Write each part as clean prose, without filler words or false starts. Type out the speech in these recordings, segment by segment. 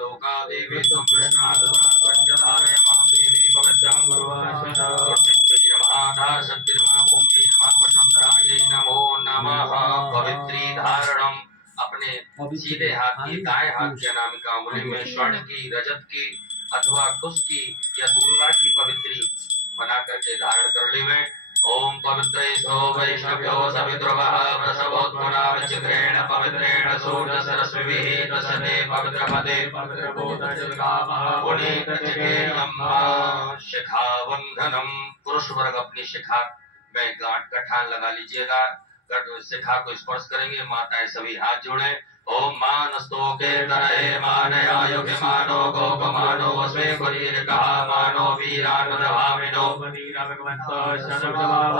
लोका देवी त्वं कृष्णादधारय मां देवी पवित्रं गुरुवासनात्यै नमः धारशक्ति नमः भूम्यै नमः वसुन्धरायै नमो नमः। पवित्री धारणम अपने सीधे हाथ की दाएं हाथ की अनामिका उंगली में स्वर्ण की, रजत की अथवा कुश की या दूर्वा की पवित्री बना करके धारण कर लेवे। ओम पवित्रेषु वैष्णव्यो सवितृवः वृषभोत्पुनावचित्रेण पवित्रेण सूर्यसरस्वभिः दशते पवित्रपदे पुनीतचिकेयम् शिखाबन्धनम्। पुरुष वर्ग अपनी शिखा में गांठ गठान लगा लीजिएगा। शिखा को स्पर्श करेंगे। माताएं सभी हाथ जोड़े। ओम मानस्तो के तरहे मानयायो के मानो गोपमानो स्वे कुरीर कहा मानो वीरान प्रभाविनो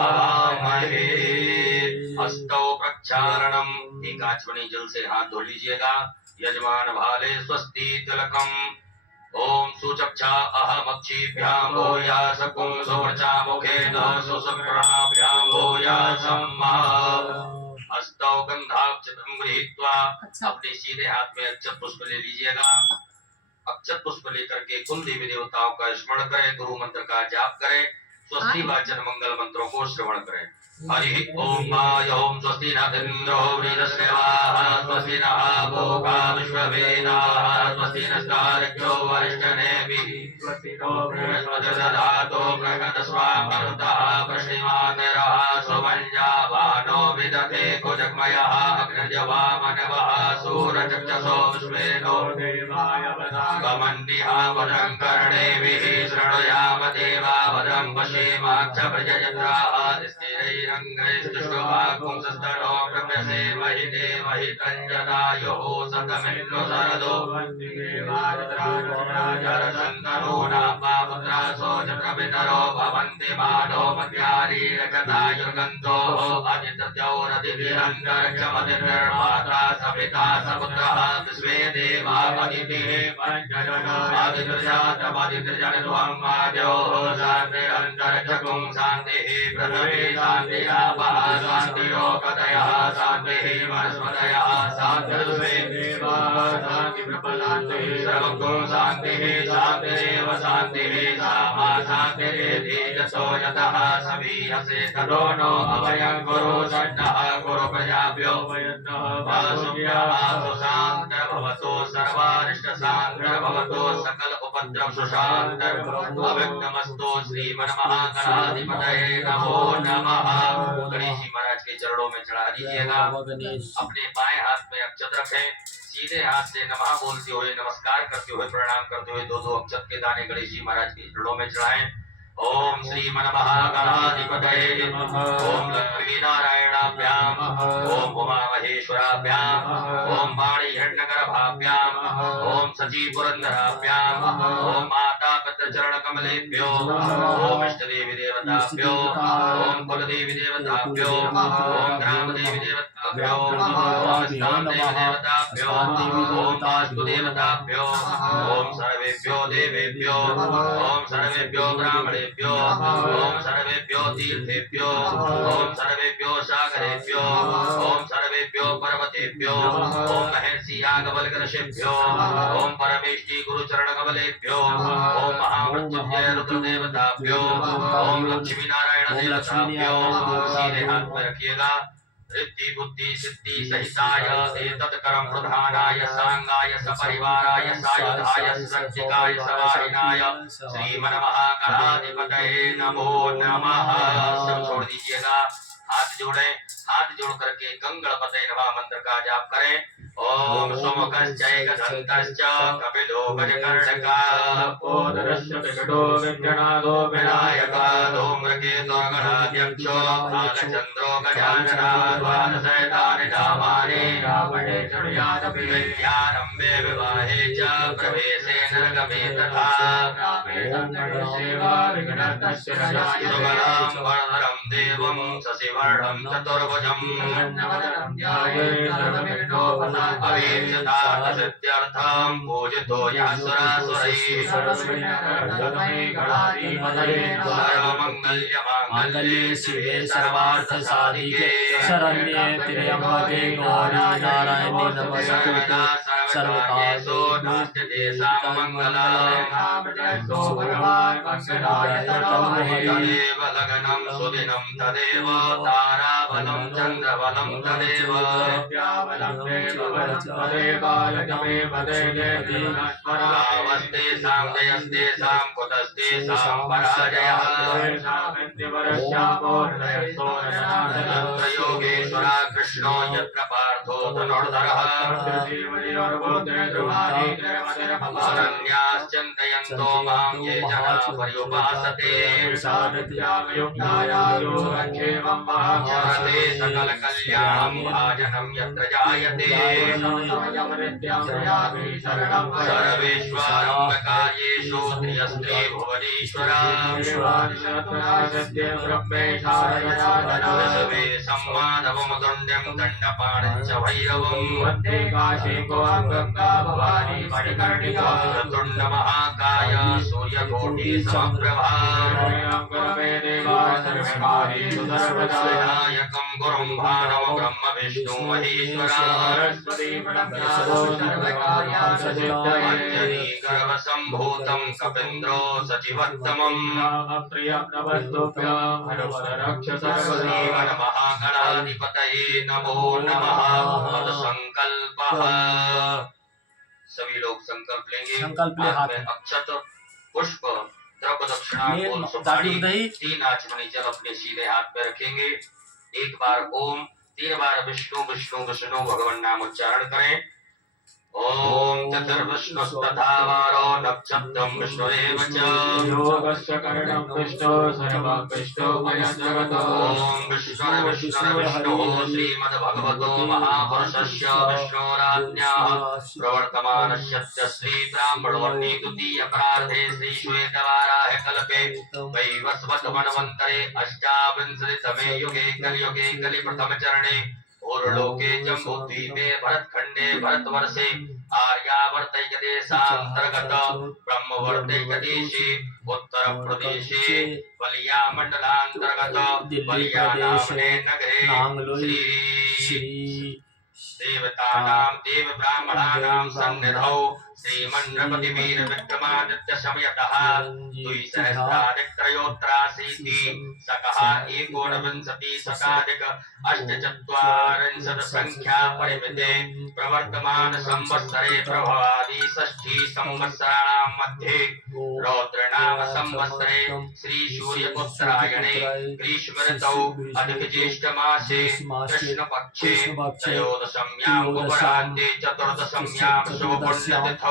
भावामहे। हस्तौ प्रक्षालनम। एक आचमनी जल से हाथ धो लीजिएगा। यजमान भाले स्वस्ति तिलकम। ओम सुचक्षा अहमक्षिभ्यां भूयासकुं सुवर्चा मुखेन सुसुप्रणाभ्यां भूयासम्मा। हस्तौ गंधाक्षतं गृहीत्वा अपने सीधे हाथ में अक्षत पुष्प ले लीजिएगा। अक्षत पुष्प लेकर के कुल देवी देवताओं का स्मरण करें, गुरु मंत्र का जाप करें, स्वस्ति वाचन मंगल मंत्रों को श्रवण करें। हरि ओम ओम स्वस्ति न इंद्रो वृहस्पतिः स्वस्ति नः भोगा विश्ववेदाः स्वस्ति नस्तार्क्ष्यो वरिष्ठनेमिः स्वस्ति नो बृहस्पतिर्दधातु बृहस्पतिस्वामरुतः वृष्णिमातरः सुमञ्जावानो विदधे कुजग्मयः अग्निर्जवामनवः सूरचक्षसो विश्वेनो देवाय वदामन्निः भद्रं कर्णेभिः शृणुयाम देवा भद्रं पश्येमाक्षप्रजयत्राः स्थिरैरङ्गैस्तुष्टुवाकुंसस्तनो ब्रह्मसे महि देवहि तञ्जनायुः सतमिन्नु सरदो जरसन्तनूनापापुत्रासो चत्रपितरो भवन्ति मानो मध्यारीरकतायुर्गन्धो अदित्यौरदिभिरन्तरिक्षमतिर्निर्माता सपिता सपुत्रः विश्वे देवा अदितिः आदित्यजातमदित्यजनित्वं आद्योः शान्तिरन्तरिक्षकुं शान्तिः प्रथमे शान्तिरापः शान्तिरोगतयः शान्तिः वनस्पतयः शान्तिर्विश्वे देवाः शान्तिप्रपदान्तिः सर्वगुं शान्तिः शान्तिरेव शान्तिः सामा शान्तिरेधि यतो यतः समीहसे ततो नो अभयं कुरु षण्णः कुरु प्रजाभ्यो वयन्नः वासुभ्यः सुशान्तर्भवतो सर्वारिष्टशान्तर्भवतो सकल उपद्रव सुशान्तर्भवतो अव्यक्तमस्तु श्रीमन्महागणाधिपतये नमो नमः। गणेश जी महाराज के चरणों में चढ़ा दीजिएगा। अपने बाएं हाथ में अक्षत रखें। सीधे हाथ से नमः बोलते हुए, नमस्कार करते हुए, प्रणाम करते हुए दो दो अक्षत के दाने गणेश जी महाराज के चरणों में चढ़ाएं। ओम श्रीमन्महागणाधिपतये नमः। ओम लक्ष्मीनारायणाभ्याम ओम उमा महेश्वराभ्याम ओम वाणी हिरण्यगर्भाभ्याम ओम सची पुरंदराभ्याम ओम माता पितृचरण कमलेभ्यो ओम इष्ट देवी देवताभ्यो ओम कुल देवी देवताभ्यो ओम ग्राम देवी देवताभ्यो ओम स्थान देवी देवताभ्यो ओम वास्तु देवताभ्यो ओम सर्वेभ्यो देवेभ्यो ओम सर्वेभ्यो ब्राह्मणेभ्यो ओम सर्वेभ्यो तीर्थेभ्यो ओम सर्वेभ्यो सागरेभ्यो ओम सर्वेभ्यो पर्वतेभ्यो ओम महर्षि याज्ञवल्क्यऋषिभ्यो ओम परमेष्टि गुरुचरण कमलेभ्यो ओम महामृत्युंजय रुद्रदेवताभ्यो ओम लक्ष्मी नारायण देवताभ्यो। सीधे हाथ में रखिएगा। रिद्धि बुद्धि सिद्धि सहिताय एतत्करं प्रधानाय सांगाय सपरिवाराय सायुधाय संचिकाय सवाहिनाय श्रीमन्महागणाधिपतये नमो नमः। सब छोड़ दीजिएगा। हाथ जोड़े। हाथ जोड़ करके गंगणपतये नमः मंत्र का जाप करें। ओम सोमकश्चैकदन्तश्च कपिलो गजकर्णकः विकटो विघ्ननादो विनायकः धूम्रकेतो गणाध्यक्षो बालचन्द्रो गजाननः द्वादशैतानि नामानि रावणे चुर्यादपि विद्यारम्भे विवाहे च प्रवेशे नरकमे तथा सुबलं वरदरं देवं शशिवर्णं चतुर्भुजम् अभीप्सितार्थसिद्ध्यर्थं पूजितो यः सुरासुरैः सर्वमङ्गल्ये शिवे सर्वार्थसाधिके शरण्ये त्र्यम्बके गौरी नारायणी नमोस्तुते। सर्वकार्येषु नास्ति तेषां मङ्गलम् तदेव लग्नं सुदिनं तदेव ताराबलं चन्द्रबलं तदेव लाभस्तेषां जयस्तेषां कुतस्तेषां पराजयः यत्र योगेश्वरः कृष्णो यत्र पार्थो धनुर्धरः अनन्याश्चिन्तयन्तो मां ये जनाः पर्युपासते भारते सकलकल्याणं भाजनं यत्र जायते सर्वेश्वरम्बकार्येषु त्रियस्त्रे भुवनेश्वरः दशमे सम्मानवमुदण्डं दण्डपाणं च भैरवम् तुण्डमहाकाय सूर्यकोटिसमप्रभा विनायकं गुरुं भानौ ब्रह्म विष्णु महेश्वरः अञ्जनी गर्भसम्भूतं कपीन्द्रो सचिवत्तमम् श्रीमन्महागणाधिपतये नमो नमः। संकल्पः सभी लोग संकल्प लेंगे। संकल्प ले हाथ में अक्षत पुष्प द्रव्य दक्षिणा फूल सुपारी 3 आचमनी जल अपने सीधे हाथ में रखेंगे। एक बार ओम, 3 बार विष्णु विष्णु विष्णु भगवान नाम उच्चारण करें। ओम चतुर्विष्णुस्तथा वारो नक्षत्रं विष्णुरेव च योगस्य करणं विष्णु सर्वं विष्णुमयं जगत्। ओम विष्णुर्विष्णुर्विष्णुः श्रीमद्भगवतो महापुरुषस्य विष्णोराज्ञाः प्रवर्तमानस्य श्रीब्राह्मणवर्णे द्वितीयपरार्धे श्रीश्वेतवाराह कल्पे वैवस्वतमन्वन्तरे अष्टाविंशतितमे युगे कलियुगे कलिप्रथमचरणे औरलोके जम्बूद्वीपे भरतखंडे भरतवर्षे आर्यावर्तैकदेशान्तर्गत ब्रह्मवर्तैकदेशे उत्तरप्रदेशे बलिया मंडलान्तर्गत बलिया नामने नगरे श्री देवतानां देव ब्राह्मणानां सन्निधौ श्रीमन्नृपतिवीर विक्रमादित्य समयतः द्विसहस्राधिकत्रयोत्राशीति सकः एकोनविंशति शताधिक अष्टचत्वारिंशत् संख्या परिमिते प्रवर्तमान संवत्सरे प्रभवादि षष्ठी संवत्सराणां मध्ये रौद्रनाम संवत्सरे श्री सूर्योत्तरायणे ग्रीष्म ऋतौ अधिकज्येष्ठ मासे कृष्णपक्षे त्रयोदशम्यां उपरान्ते चतुर्दशम्यां शुभपुण्यतिथौ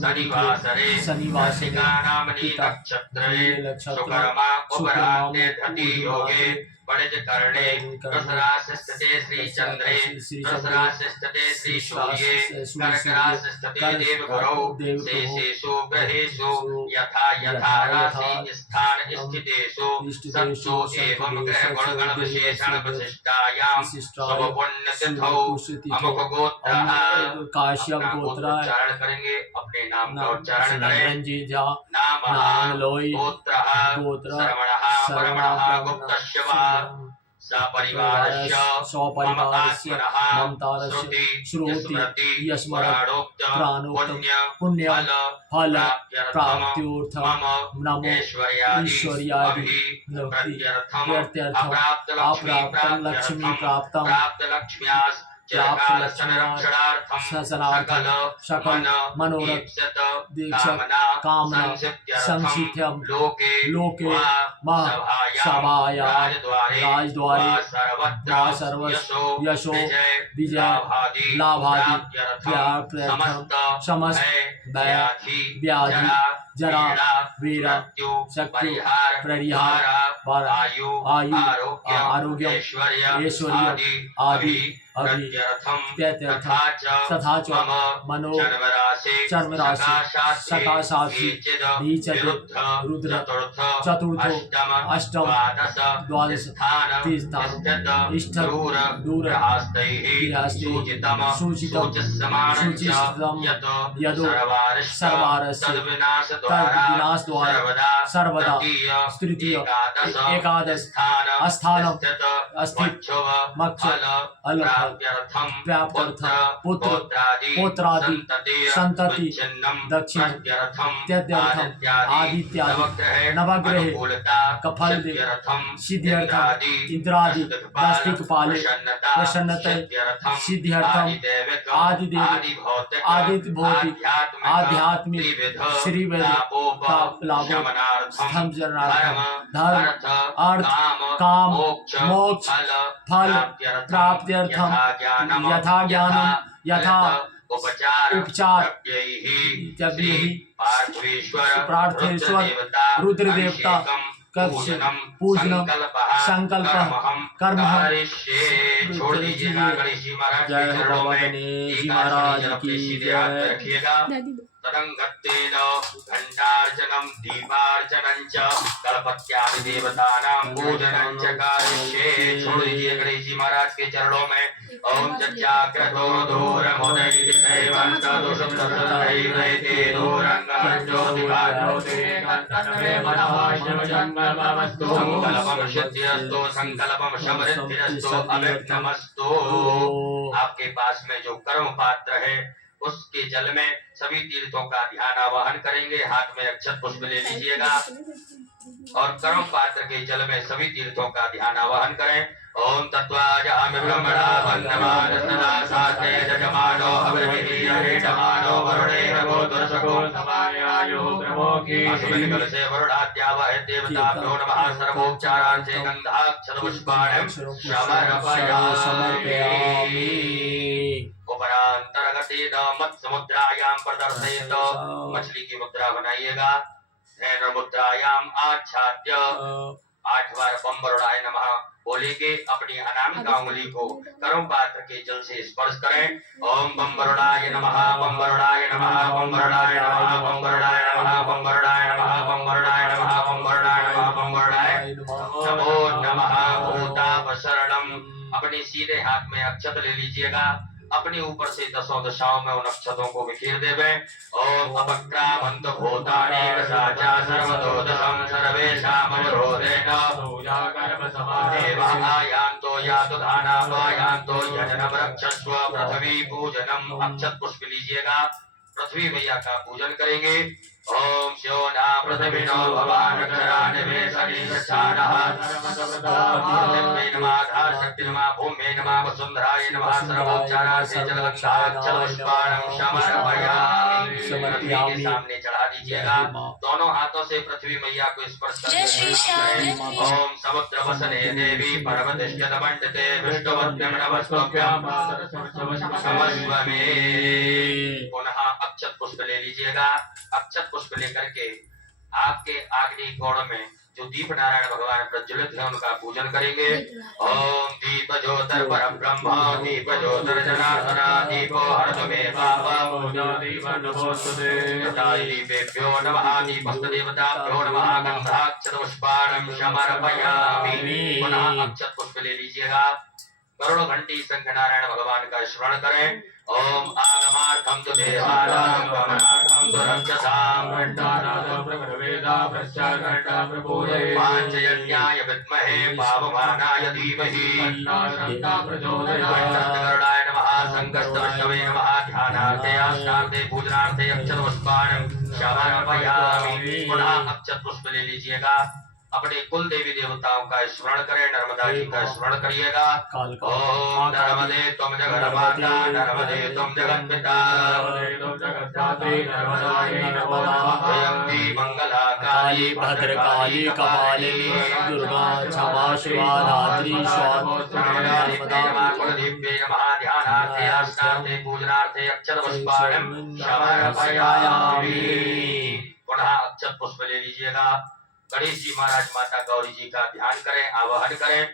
शनिवासरे कार्तिकानामनि नक्षत्रे शुकर्मा उपरान्ते धति योगे वणिजकर्णे वृषराशिस्थिते श्रीचन्द्रे वृषराशिस्थिते श्रीसूर्ये कर्कराशिस्थिते देवगुरौ शेषेषु ग्रहेषु यथा यथा राशि स्थान स्थितेषु सत्सु एवं ग्रहगुणगणविशेषण विशिष्टायां शुभपुण्यतिथौ अमुक गोत्रः काश्यप गोत्र उच्चारण करेंगे। अपने नाम का उच्चारण करें। नाम गोत्रः श्रवणः परमणः गुप्तस्य वा सपरिवारस्य ममतास्मरः श्रुति यस्मरणोक्त पुण्य फल प्राप्त्यूर्थम नमो ईश्वर्यादि अप्राप्तं लक्ष्मी प्राप्तं सकल मनोरथ कामना संसिद्ध्यं लोके सभायां राजद्वारे सर्वस्व यशो विजय लाभादि समस्त व्याधि जरा वीर शक्ति परिहार आयु आरोग्य ऐश्वर्य आदि तथा च मनो चर्मराशि सकाशादि रुद्र चतुर्थ अष्टम द्वादश इष्ट दूर सूचितम यदो सर्वारस्य द्वारा विनाश द्वारा सर्वदा तृतीय एकादश स्थानम स्थित मक्ष अल प्राप्त्यर्थम पुत्र पौत्रादि संतति दक्षिण त्यर्थम आदित्यादि नवग्रह कफल सिद्ध्यर्थम इंद्रादि दस्तिकपाले प्रसन्नता सिद्ध्यर्थम आदिदेव आदित्य भौतिक आध्यात्मिक श्री लाभ धर्म अर्थ काम मोक्ष फल प्राप्त्यर्थम यथा ज्ञानम यथा उपचार पार्थेश्वर रुद्र देवता पूजनम संकल्प कर्म छोड़ दीजिएगा। गणेश जी महाराज के चरणों में गणेश जी महाराज की जय। तदंगत्तेन घंटार्चनम दीपार्चनं च गणपत्यादि देवतानां पूजनं च करिष्ये। छोड़ दीजिए गणेश जी महाराज के चरणों में। ओम चक्राक्रतो दूरमुदयति दैवन्तदुषुप्तसदैवैते दूरङ्गज्योतिकाज्योते तन्मे मनः शिवजङ्गमस्तु संकल्पं सिद्ध्यस्तु संकल्पं समृद्धिरस्तु अविघ्नमस्तु। आपके पास में जो कर्म पात्र है उसके जल में सभी तीर्थों का ध्यान आवाहन करेंगे। हाथ में अक्षत पुष्प ले लीजिएगा और कर्म पात्र के जल में सभी तीर्थों का ध्यान आवाहन करें। ओम तत्वाजामि ब्रह्मणा वन्दमान सदा साते जजमानो हविर्भिः हरितमानो वरुणेन गोत्रसको समायायो ब्रह्मोऽखि अस्मिन् कलशे वरुणाद्यावहे देवताभ्यो नमः। सर्वोपचारान्ते गन्धाक्षतपुष्पाणि समर्पयामि। उपरांतर्गतेन मत्समुद्रायां प्रदर्शयेत। मछली की मुद्रा बनाइएगा। धैर्य मुद्रायाम आच्छाद्य 8 बार बम वरुणाय नमः बोलेंगे। अपनी अनामिका उंगली को कर्म पात्र के जल से स्पर्श करें। ओम बम वरुणाय नमः बम वरुणाय नमः बम वरुणाय नमः बम वरुणाय नमः बम वरुणाय नमः बम वरुणाय नमः बम वरुणाय नमः बम वरुणाय नमो नमः भूतापशरणम। अपने सीधे हाथ में अक्षत ले लीजिएगा। अपने ऊपर से 10 दिशाओं में उन अक्षतों को बिखेर देवे। ओम अपक्रामंत भूतानि साचा सर्वदोषं सर्वेषामनुरोधेन पूजाकर्म समादेवः आयान्तो यातु धानापायान्तो यजनं रक्षस्व। पृथ्वी पूजनम। अक्षत पुष्प लीजिएगा। पृथ्वी मैया का पूजन करेंगे। ओम श्योना पृथ्वीनो भवान् अक्षरानिवेशनी सचानः नमः शक्ति नमः भूमे नमः वसुन्धराय नमः। सर्वोपचारार्थे जलगंधाक्षतपुष्पाणं समर्पयामि। पृथ्वी के सामने चढ़ा दीजिएगा। दोनों हाथों से पृथ्वी मैया को स्पर्श करके ओम समुद्र वसने देवी पर्वतिष्ठित मंडिते विष्णुवद्यं नमस्तुभ्यं समस्व में। पुनः अक्षत पुष्प ले लीजिएगा। अक्षत पुष्प लेकर के आपके आग्नेय कोण में जो दीप नारायण भगवान प्रज्वलित है उनका पूजन करेंगे। ओम दीप ज्योतिर परम ब्रह्म दीप ज्योतिर जनार्दन दीपो हरतु मे पापं दीप नमोस्तुते। दीपेभ्यो नमः दीपस्त देवताभ्यो नमः गन्धाक्षत पुष्पाणं समर्पयामि। पुनः अक्षत पुष्प ले लीजिएगा। करोड़ों घंटी शंख नारायण भगवान का स्मरण करें। ओम आगमार्थम तु देवानां गमनार्थम तु रक्षसां घंटानादं प्रभवेदा प्रत्याघंटा प्रपूजये पांचजन्याय विद्महे पावमानाय धीमहि तन्नो प्रचोदयात्। गरुडाय नमः संकष्टविष्णवे नमः। ध्यानार्थे आस्नार्थे पूजनार्थे अक्षत पुष्पाणं समर्पयामि। पुनः अक्षत पुष्प ले लीजिएगा। अपने कुल देवी देवताओं का स्मरण करें। नर्मदा जी का स्मरण करिएगा। ओम नर्मदे तुम जगन्माता नर्मदे तुम जगन्पिता जयंती मंगला काली भद्रकाली कपालिनी दुर्गा क्षमा शिवा धात्री कुलदीप्ये नमः। ध्यानार्थे आस्नार्थे पूजनार्थे अक्षत पुष्पाणं समर्पयामि। पुनः अक्षत पुष्प ले लीजिएगा। गणेश जी महाराज माता गौरी जी का ध्यान करें आवाहन करें।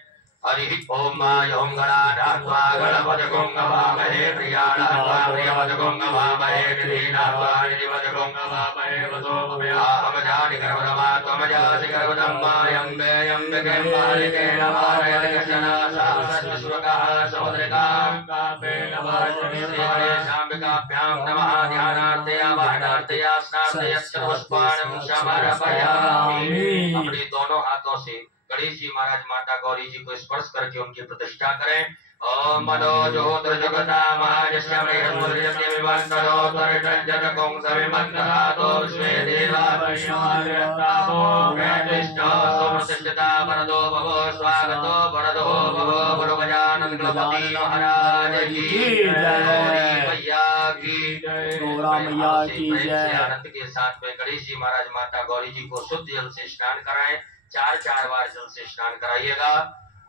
हरि ओम ओम गणानात्वा गणपतिगं नमामहे प्रियाणात्वा प्रियपतिगं नमामहे निधीनात्वा निधिपतिगं नमामहे वसोमयाहं जानि गर्भरमा त्वमजासि गर्भधम्मायं वेयं विगम्बालिके नमामहे कशना सहस्रश्रुकः समुद्रिकां कापे नमः श्रीगणेशाम्बिकाभ्यां नमः ध्यानार्थे आवाहनार्थे स्नानार्थे यत्पुष्पाणं समर्पयामि। अपने दोनों हाथों से गणेश जी महाराज माता गौरी जी को स्पर्श करके उनकी प्रतिष्ठा करें। ओम मनोजोत्र जगता महाजस्य मृहस्पतिर्यस्य विवन्तरो त्वरितञ्जनकं सविमन्तरातो विश्वे देवा वैष्णवार्यतापो वेदिष्ठो सुप्रतिष्ठिता वरदो भवो स्वागतो वरदो भवो गुरु गजानन गणपति महाराज की जय। मैया की जय। गौरा मैया की जय। आनंद के साथ में गणेश जी महाराज माता गौरी जी को शुद्ध जल से स्नान कराएं। 4 बार जल से स्नान कराइएगा।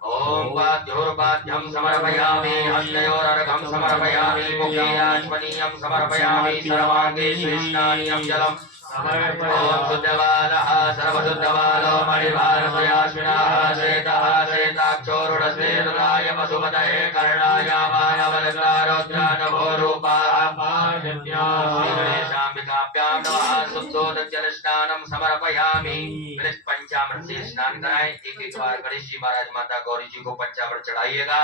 ओम पाद्योर्पाद्यं समर्पयामि हस्तयोरर्घं समर्पयामि मुखेयाचमनीयं समर्पयामि सर्वांगे स्नानीयं जलम् ओम शुद्धबालः सर्वशुद्धबालो मणिभारतयाश्विनः श्वेतः श्वेताक्षोरुढश्वेतराय पशुपतये कर्णाय मानवलकारोद्रानभोरूपाः गणेशाम्बिकाभ्यां नमः। शुद्धोदकजलस्नानं समर्पयामि। गणेश पंचामृत से स्नान कराएं। एक बार गणेश जी महाराज माता गौरी जी को पंचामृत चढ़ाइएगा।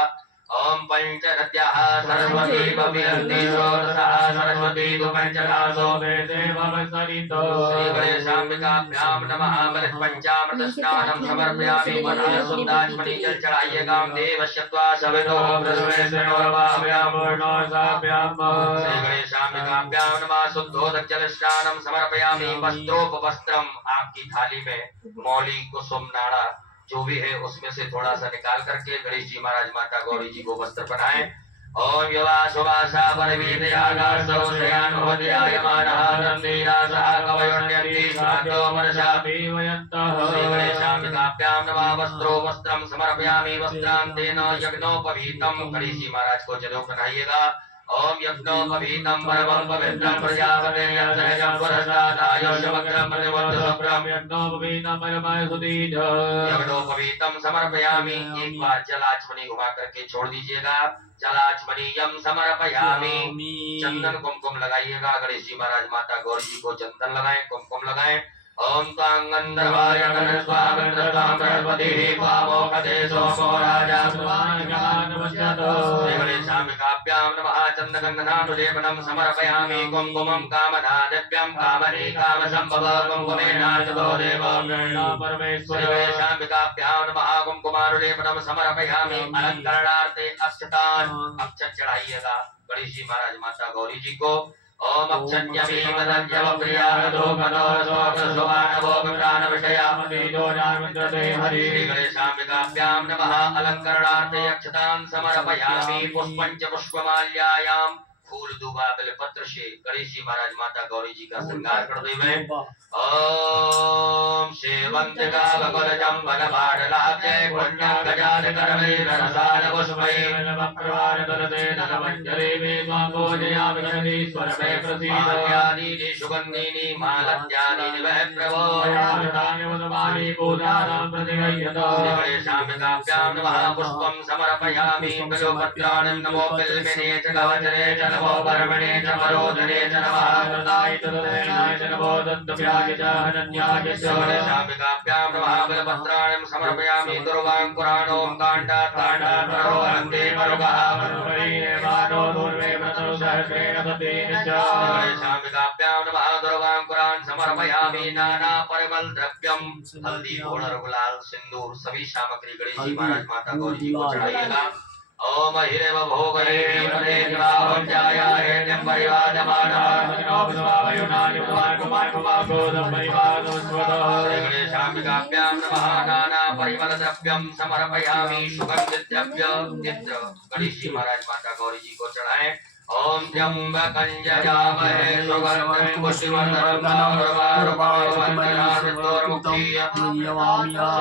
ओम पंचनद्याः सरस्वती भविरन्ति षोडशः सरस्वती तु पंचदासो वेदे भवसरितो। श्री गणेशाम्बिकाभ्यां नमः। पंचामृत स्नानं समर्पयामि। पुनः शुद्धाचमनी जल चढ़ाइएगा। देवस्य त्वा सवितो प्रसवेशनोर्वाभ्यां वर्णोसाभ्यां। श्री गणेशाम्बिकाभ्यां नमः। शुद्धोदक जल स्नानं समर्पयामि। वस्त्रोपवस्त्रम आपकी थाली में मौली कुसुम नाड़ा जो भी है उसमें से थोड़ा सा निकाल करके गणेश जी महाराज माता गौरी जी को वस्त्र पहनाएं। ओम युवाशुभाषा परवीर्यागाशोषयान भवत्यायमानः नन्दीरासः कवयोन्यन्ति स्वातो मनसा पीवयन्तः। श्री गणेशाम्बिकाभ्यां नमः। वस्त्रो वस्त्रं समर्पयामि। वस्त्रान्तेन यज्ञोपवीतं। गणेश जी महाराज को जनेऊ पहनाइएगा। ओम यज्ञोपवीतं परमं पवित्रं प्रजापतिर्यज्ञं पुरस्तादायुष्यवक्रं प्रतिवत्सुप्रं यज्ञोपवीतं परमाय सुदीज। यज्ञोपवीतं समर्पयामि। एक बार जलाचमनी घुमा करके छोड़ दीजिएगा। जलाचमनीयं समर्पयामि। चंदन कुमकुम लगाइएगा। गणेश जी महाराज माता गौरी जी को चंदन लगाएं, कुमकुम लगाएं। ओम तांगंधर्वाय गणस्वामिन्द्रतां बृहस्पतिः पावोकते सोमो राजा नमस्यतो। श्री गणेशाम्बिकाभ्यां नमः। चन्दगन्धनानुलेपनं समर्पयामि। कुङ्कुमं कामनादिभ्यं कामने कामसम्भव कुङ्कुमेनार्चितो देवो परमेश्वर। श्री गणेशाम्बिकाभ्यां नमः। कुङ्कुमानुलेपनं समर्पयामि। अलंकरणार्थे अक्षतान् अक्षत चढ़ाइएगा गणेश जी महाराज माता गौरी जी को। ओम अक्षत्यमीमदज्जवप्रियारदो मनोरसोऽग्रसुवानवो विप्राणविषयामतीतो जान्विन्द्रते हरि। श्री गणेशाम्बिकाभ्यां नमः। अलंकरणार्थे अक्षतान् समर्पयामि। पुष्पञ्च पुष्पमाल्यायां फूल दूबा बेलपत्र से गणेश जी महाराज माता गौरी जी का श्रृंगार कर देवे। ओम सेवंतिका गगनजं वनबाणलाब्जे पुण्यं गजानकरवैररसाल पुष्पै नवप्रवारदलते नवमञ्जरी मे त्वां पूजयामि गणेश्वर मे प्रसीद। माल्यादीनि सुगन्धीनि मालत्यादीनि वः प्रभो यानि वदमानि पूजानां प्रतिगृह्यतो। श्री गणेशाम्बिकाभ्यां नमः। पुष्पं समर्पयामि। बिल्वपत्राणि नमो बिल्विने च गवचने च नमो वर्मणे च मरोदने च नमः। कृताय च तदेनाय च नमो दन्तव्याय च हनन्याय च। गणेशाम्बिकाभ्यां नमः। बिल्वपत्राणि समर्पयामि। दुर्वाङ्कुराणों काण्डात् काण्डात्परो हन्ते मरुगः मरुपरीरेवानो दूर्वे व्रतौ सहस्रेण ततेन च। गणेशाम्बिकाभ्यां नमः। दुर्वाङ्कुरान् समर्पयामि। नाना परिमल द्रव्यं हल्दी पाउडर गुलाल सिंदूर सभी सामग्री गणेश जी महाराज माता गौरी जी को चढ़ाइएगा। ओम हिरव भोगरे पदे निवाहंजायाय नित्यं परिवादमानः मनोभवायुनानि कुमारकुमारकुमारोदं परिवादोस्वतः। श्री गणेशाम्बिकाभ्यां नमः। नाना परिमल द्रव्यं समर्पयामि। सुगन्धित द्रव्य इत्र गणेश जी महाराज माता गौरी जी को चढ़ाएं। ओम त्र्यंबकं यजामहे सुगन्धिं पुष्टिवर्धनम्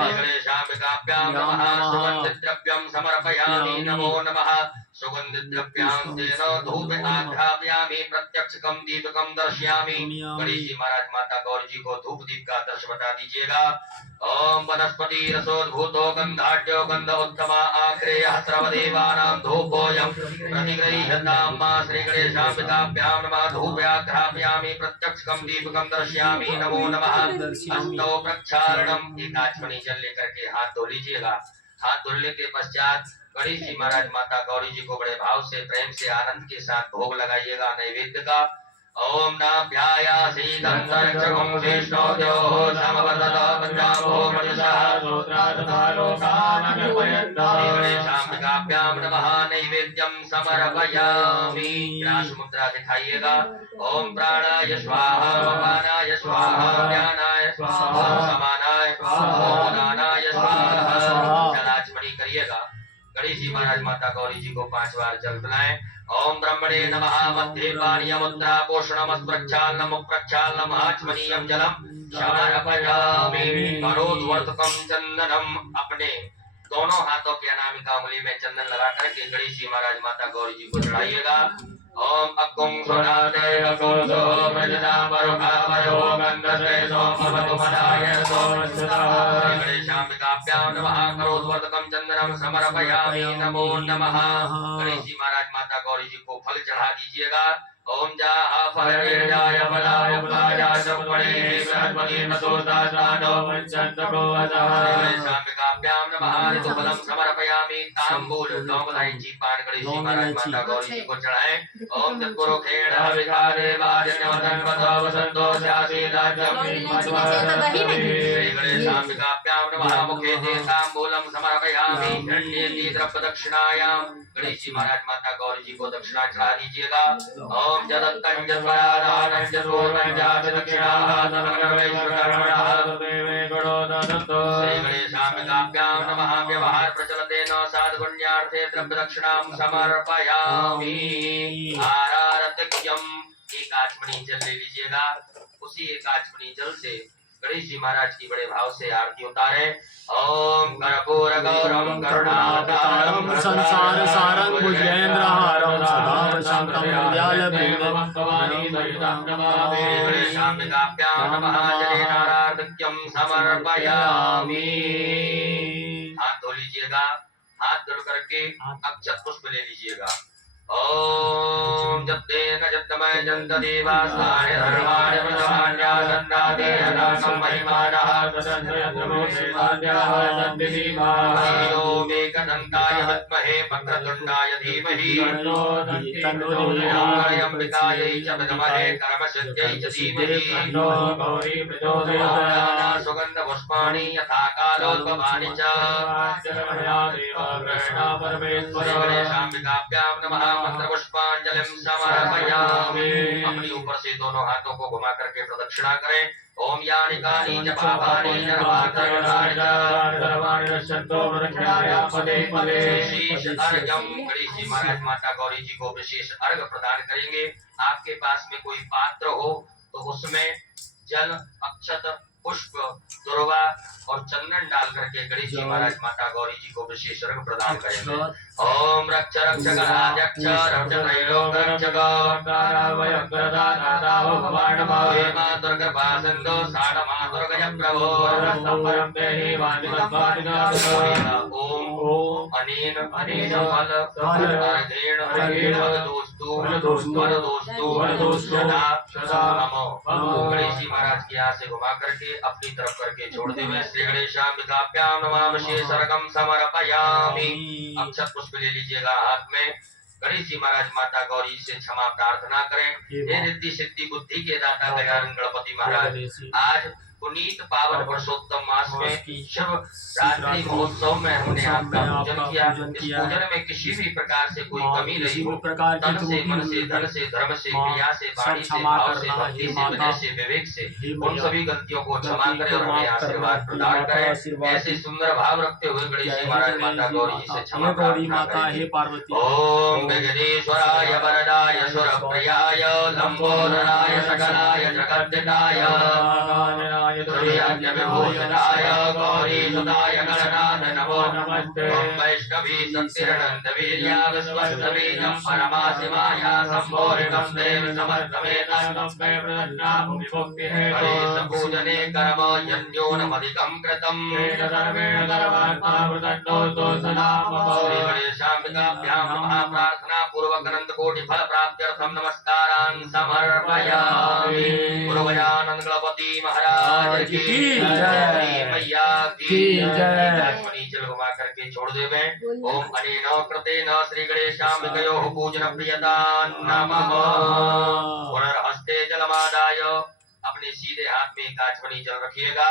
श्रीगणेशाम्बिकाभ्यां नमः सुगन्धिद्रव्यं समर्पयामि नमो नमः सुगन्धिद्रव्यां तेन धूप आघ्रापयामि प्रत्यक्षकं दीपकं दर्शयामि। गणेश जी महाराज माता गौरी जी को धूप दीप का दर्श बता दीजिएगा। ओम वनस्पति रसोद्भूतो गंधाढ्यो गंध उत्तमा आग्रेयः सर्वदेवानां धूपोऽयं प्रतिगृह्यतां मा श्रीगणेशाम्बिकाभ्यां नमः धूपयाघ्रापयामि प्रत्यक्षकं दीपकं दर्शयामि नमो नमः। हस्तौ प्रक्षालनम् एक आचमनी जल लेकर के हाथ धो लीजिएगा। हाथ धोने के पश्चात गणेश जी महाराज माता गौरी जी को बड़े भाव से प्रेम से आनंद के साथ भोग लगाइएगा नैवेद्य का। ओम नाभ्यायासी गंधर्चकं विष्णोद्योः समवर्ततो पंचाभो मनुषः श्रीगणेशाम्बिकाभ्यां नमः नैवेद्यं समर्पयामि। मुद्रा दिखाइएगा। ओम प्राणाय स्वाहा अपानाय स्वाहा ज्ञानाय स्वाहा समानाय स्वाहा दानाय स्वाहा। जलाचमनी करिएगा। गणेश जी महाराज माता गौरी जी को 5 बार जल पिलाएं। ओम ब्रह्मणे नमः मध्ये पानीयमुद्रा पोषणमस्प्रक्षालनम् प्रक्षालनम् आचमनीयं जलम् समर्पयामि। करोद्वर्तकं चंदनम् अपने दोनों हाथों की अनामिका उंगली में चंदन लगा करके गणेश जी महाराज माता गौरी जी को चढ़ाइएगा। ओम अक्कुं सोनाते अकुंसो व्रजदा वरुखावयो गंधसे सोमवतुमदाय सोमस्ताय गणेशाम्बिकाभ्यां नमः करोद्वर्तकं चंदनं समर्पयामि नमो नमः। गणेश जी महाराज माता गौरी जी को फल चढ़ा दीजिएगा। ओम जाः फलनिर्जाय फलायुक्ताय चपणे बृहस्पति नतोदासानो वंचन्तको वदः गणेशाम्बिकाभ्यां नमः ऋतुफलं समर्पयामि। तांबूल लौंगलाइची पान गणेश जी महाराज माता गौरी जी को चढ़ाएं। ओम तत्पुरुषेण विकारे वाजन्यवदन वदो वसंतो स्यासि राज्यं श्रीगणेशाम्बिकाभ्यां नमः मुखे ते तांबूलं समर्पयामि। हिरण्येति द्रव्यदक्षिणायां गणेश जी महाराज माता गौरी जी को दक्षिणा चढ़ा दीजिएगा। ओम जदत्तं जस्वरादानं जसोर्वं जाति दक्षिणाः तमग्रवैश्वकर्मणः तदेवे गुणो ददतो श्रीगणेशाम्बिकाभ्यां नमः व्यवहार प्रचलतेन साधुपुण्यार्थे द्रव्यदक्षिणां समर्पयामि। आरारतिक्यम एक आचमनी जल ले लीजिएगा। उसी एक आचमनी जल से गणेश जी महाराज की बड़े भाव से आरती उतारे। ओम कर्पूर गौरम करुणावतारम संसार सारं भुजगेन्द्रहारं सदा शान्तं विद्यालयं श्रीगणेशाम्बिकाभ्यां नमः जलेनाराधिक्यं समर्पयामि। हाथ धो लीजिएगा। हाथ धो करके अक्षत पुष्प ले लीजिएगा। ओम जप्तेन जप्तमय जन्तदेवास्तानि धर्माणि प्रजान्यासन्नादेहदानं महिमानः तदन्त्रयत्रमोक्षेमाद्याः तद्दिदीमाः मेकदन्ताय विद्महे वक्रतुण्डाय धीमहि तन्नोऽम्बिकायै च विद्महे कर्मसिद्ध्यै च धीमहि सुगन्धपुष्पाणि यथा कालोद्भवानि च गणेशाम्बिकाभ्यां नमः मंत्रपुष्पांजलिं समर्पयामि। अपने ऊपर से दोनों हाथों को घुमा करके प्रदक्षिणा करें। ओम यानि कानि च पापानि नरवातरणानि च सर्वाणि नश्यन्तो प्रदक्षिणाया पदे पदे। विशेष अर्घ्यं गणेश जी महाराज माता गौरी जी को विशेष अर्घ प्रदान करेंगे। आपके पास में कोई पात्र हो तो उसमें जल अक्षत पुष्प दुर्वा और चंदन डाल करके गणेश जी महाराज माता गौरी जी को विशेष अर्घ प्रदान करेंगे। ओम रक्ष रक्ष गणाध्यक्ष रक्ष त्रैलोक रक्षक मां दुर्गा सिंधु साढ़ मां दुर्गा प्रभो ओम अनेन अनेन फल अर्घेण अर्घेण वरदोस्तु सदा नमो। गणेश जी महाराज की यहाँ से घुमा करके अपनी तरफ करके छोड़ देवे। श्री गणेशाम्बिकाभ्यां नमः विशेष अर्घं समर्पयामि। अक्षत पुष्प ले लीजिएगा हाथ में। गणेश जी महाराज माता गौरी से क्षमा प्रार्थना करें। हे रिद्धि सिद्धि बुद्धि के दाता गजानन गणपति महाराज, आज पुनीत पावन पुरुषोत्तम मास में शिव रात्रि महोत्सव में हमने आपका पूजन किया। इस पूजन में किसी भी प्रकार से कोई कमी नहीं हो, तन से, मन से, धन से, धर्म से, क्रिया से, वाणी से, भाव से, भक्ति से, विनय से, विवेक से उन सभी गलतियों को क्षमा करें और हमें आशीर्वाद प्रदान करें। ऐसे सुंदर भाव रखते हुए गणेश जी महाराज माता गौरी जी से क्षमा प्रार्थना करें। ओम विघ्नेश्वराय वरदाय सुरप्रियाय लंबोदराय सकलाय जगद्दिताय विभूषणाय गौरी सुताय गणनाथ नमो नमस्ते। वैष्णवी शक्तिरनंत वीर्याग स्वस्तवीर्यं परमाशिवाय संभोरितं देव समस्तमेतं गणेश पूजने कर्म यन्योनमधिकं कृतं श्री गणेशाम्बिकाभ्यां नमः प्रार्थना पूर्वक अनंत कोटि फल प्राप्त्यर्थं नमस्कारान् समर्पयामि। गुरु गजानन गणपति महाराज की जय, मैया की जय। नीचे घुमा करके छोड़ देवे। ओम अनेन कृतेन श्री गणेशाम्बिकयोः पूजन प्रियता नमः। पुनर्हस्ते जलमादाय अपने सीधे हाथ में काचमणि जल रखिएगा।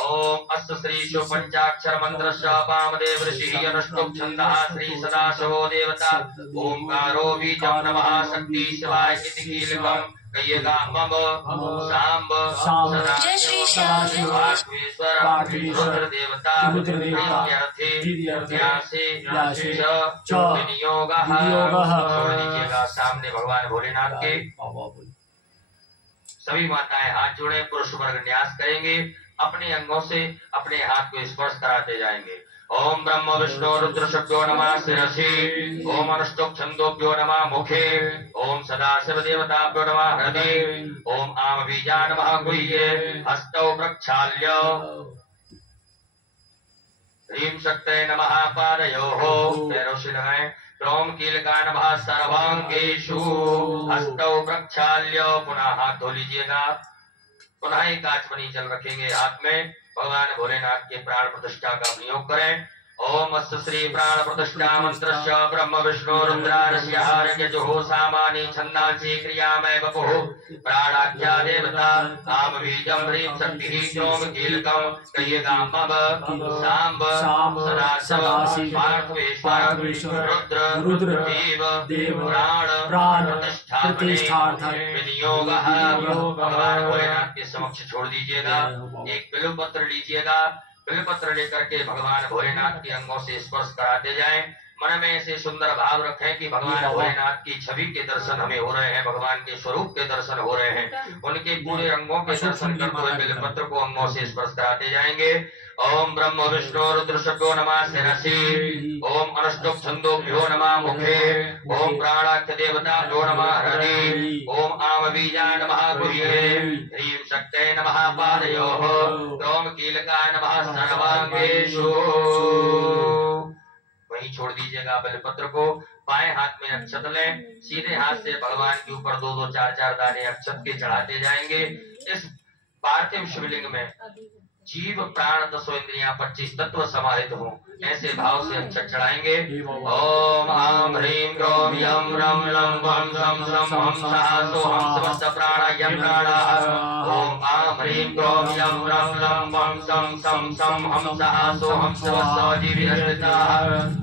ओम अस्य श्री शिव पंचाक्षर मंत्रस्य वामदेव ऋषिः अनुष्टुप् छन्दः श्री सदाशिवो देवता ओंकारो बीजं नमः शक्ति शिवाय इति कीलकं कहिएगा मम सांब सदाशिव रुद्र देवता प्रीत्यर्थे च विनियोगः। छोड़ दीजिएगा सामने भगवान भोलेनाथ के। सभी माताएं हाथ जोड़े, पुरुष वर्ग न्यास करेंगे। अपने अंगों से अपने हाथ को स्पर्श कराते जाएंगे। ओम ब्रह्म विष्णु रुद्र शब्दो नमः शिरसि। ओम अनुष्टुप् छन्दोभ्यो नमः मुखे। ओम सदाशिव देवताभ्यो नमः हृदि। ओम आम बीजा नमः गुह्ये। हस्तौ प्रक्षाल्य ह्रीं शक्तये नमः पादयोः। पैरों से लगाएं। क्रोम कीलका नमः सर्वांगेषु। हस्तौ प्रक्षाल्य पुनः हाथ धो लीजिएगा। पुनः एक काचमणि जल रखेंगे हाथ में। भगवान भोलेनाथ के प्राण प्रतिष्ठा का प्रयोग करें। ओम अस्य श्री प्राण प्रतिष्ठा मंत्रस्य ब्रह्म विष्णु रुद्रारस्यहारण्य जुहोसामानि छन्दांसि क्रियामय बपुः प्राणाख्या देवता आम बीजं ह्रीं शक्तिः चोम कीलकं कहिएगा मम सांब सदाशिव पार्थवेश्वर रुद्र देव प्राण प्रतिष्ठार्थं विनियोगः। भगवान भोलेनाथ के समक्ष छोड़ दीजिएगा। एक बिल्वपत्र लीजिएगा। बिल्वपत्र लेकर के भगवान भोलेनाथ के अंगों से स्पर्श कराते जाएं। मन में ऐसे सुंदर भाव रखें कि भगवान भोलेनाथ की छवि के दर्शन हमें हो रहे हैं, भगवान के स्वरूप के दर्शन हो रहे हैं। उनके पूरे अंगों के दर्शन करते हुए बिल्वपत्र को अंगों से स्पर्श कराते जाएंगे। ओम ब्रह्म विष्णु रुद्र शब्दो नमः शिरसि। ओम अनुष्टुप् छन्दोभ्यो नमः मुखे। ओम प्राणाख्य देवताभ्यो नमः हृदि। ओम आम बीजा नमः गुह्ये। ह्रीं शक्तये नमः पादयोः। क्रोम कीलकाय नमः सर्वांगेषु। वहीं छोड़ दीजिएगा बेलपत्र को। बाएं हाथ में अक्षत लें। सीधे हाथ से भगवान के ऊपर 2-2, 4-4 दाने अक्षत के चढ़ाते जाएंगे। इस पार्थिव शिवलिंग में जीव प्राण 10 इंद्रियां 25 तत्व समाहित हों, ऐसे भाव से अक्षत चढ़ाएंगे। ओम आम ह्रीं ग्रौम यम रम लम वम सम सम हम सः सो हम समस्त प्राणायम प्राणाः। ओम आम ह्रीं ग्रौम यम रम लम वम सम सम सम हम सः सो हम समस्त जीवयस्ताः।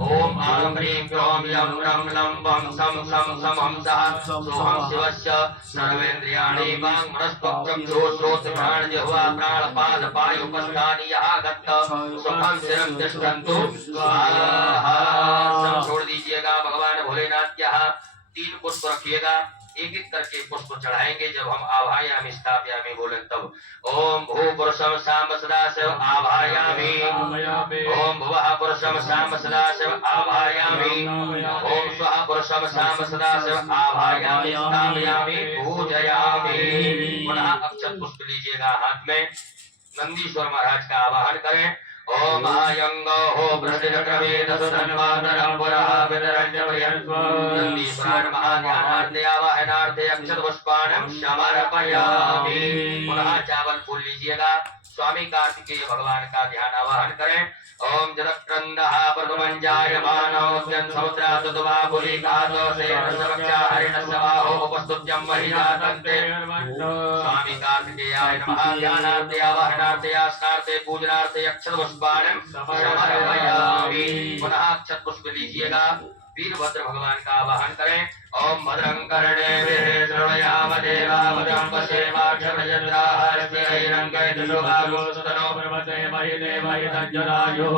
ओम आम ह्रीं ग्रौम यम रम लम वम सम सम सम हम सः सो हम शिवस्य सर्वेन्द्रियाणि वाङ् मनस्पक्षो श्रोत्र घ्राण जिह्वा प्राण पाद पायु उपस्थानि यः गत्त सुखं चिरं तिष्ठन्तु स्वाहा। सब छोड़ दीजिएगा। भगवान भोलेनाथ के यहाँ 3 पुष्प रखिएगा। एक एक करके पुष्प चढ़ाएंगे। जब हम आभायामि स्थापयामि बोले तब ओम भू पुरुषम सांब सदाशिव आभायामि। ओम भुवः पुरुषम सांब सदाशिव आभायामि। ओम स्वः पुरुषम सांब सदाशिव आभायामि स्थापयामि पूजयामि। पुनः अक्षत पुष्प लीजिएगा हाथ में। नंदीश्वर महाराज का आवाहन करें। ओम आयंगो हो प्रसिद्धक्रमेण सुधन्वादरं पुरः वितरण्यवयस्व। नंदीश्वर महाध्यानार्थे आवाहनार्थे अक्षत पुष्पाणं समर्पयामि। पुनः चावल फूल लीजिएगा। स्वामी कार्तिकेय भगवान का ध्यान आवाहन करें। ओम जलक्रंदः प्रथमंजायमानोऽस्यं समुद्रातुदुवापुलिकातो सेनस्य हरिणस्य बाहो उपस्तुत्यं महिजातन्ते। स्वामी कार्तिकेयाय नमः। ध्यानार्थे आवाहनार्थे आसनार्थे पूजनार्थे अक्षतपुष्पाणि समर्पयामि। पुनः अक्षत पुष्प लीजिएगा। वीरभद्र भगवान का आवाहन करें। ओम भद्रं कर्णेभिः शृणुयाम देवा भद्रं पश्येमाक्षभजत्राः स्थिरैरङ्गैर्दुशोभागोस्तनो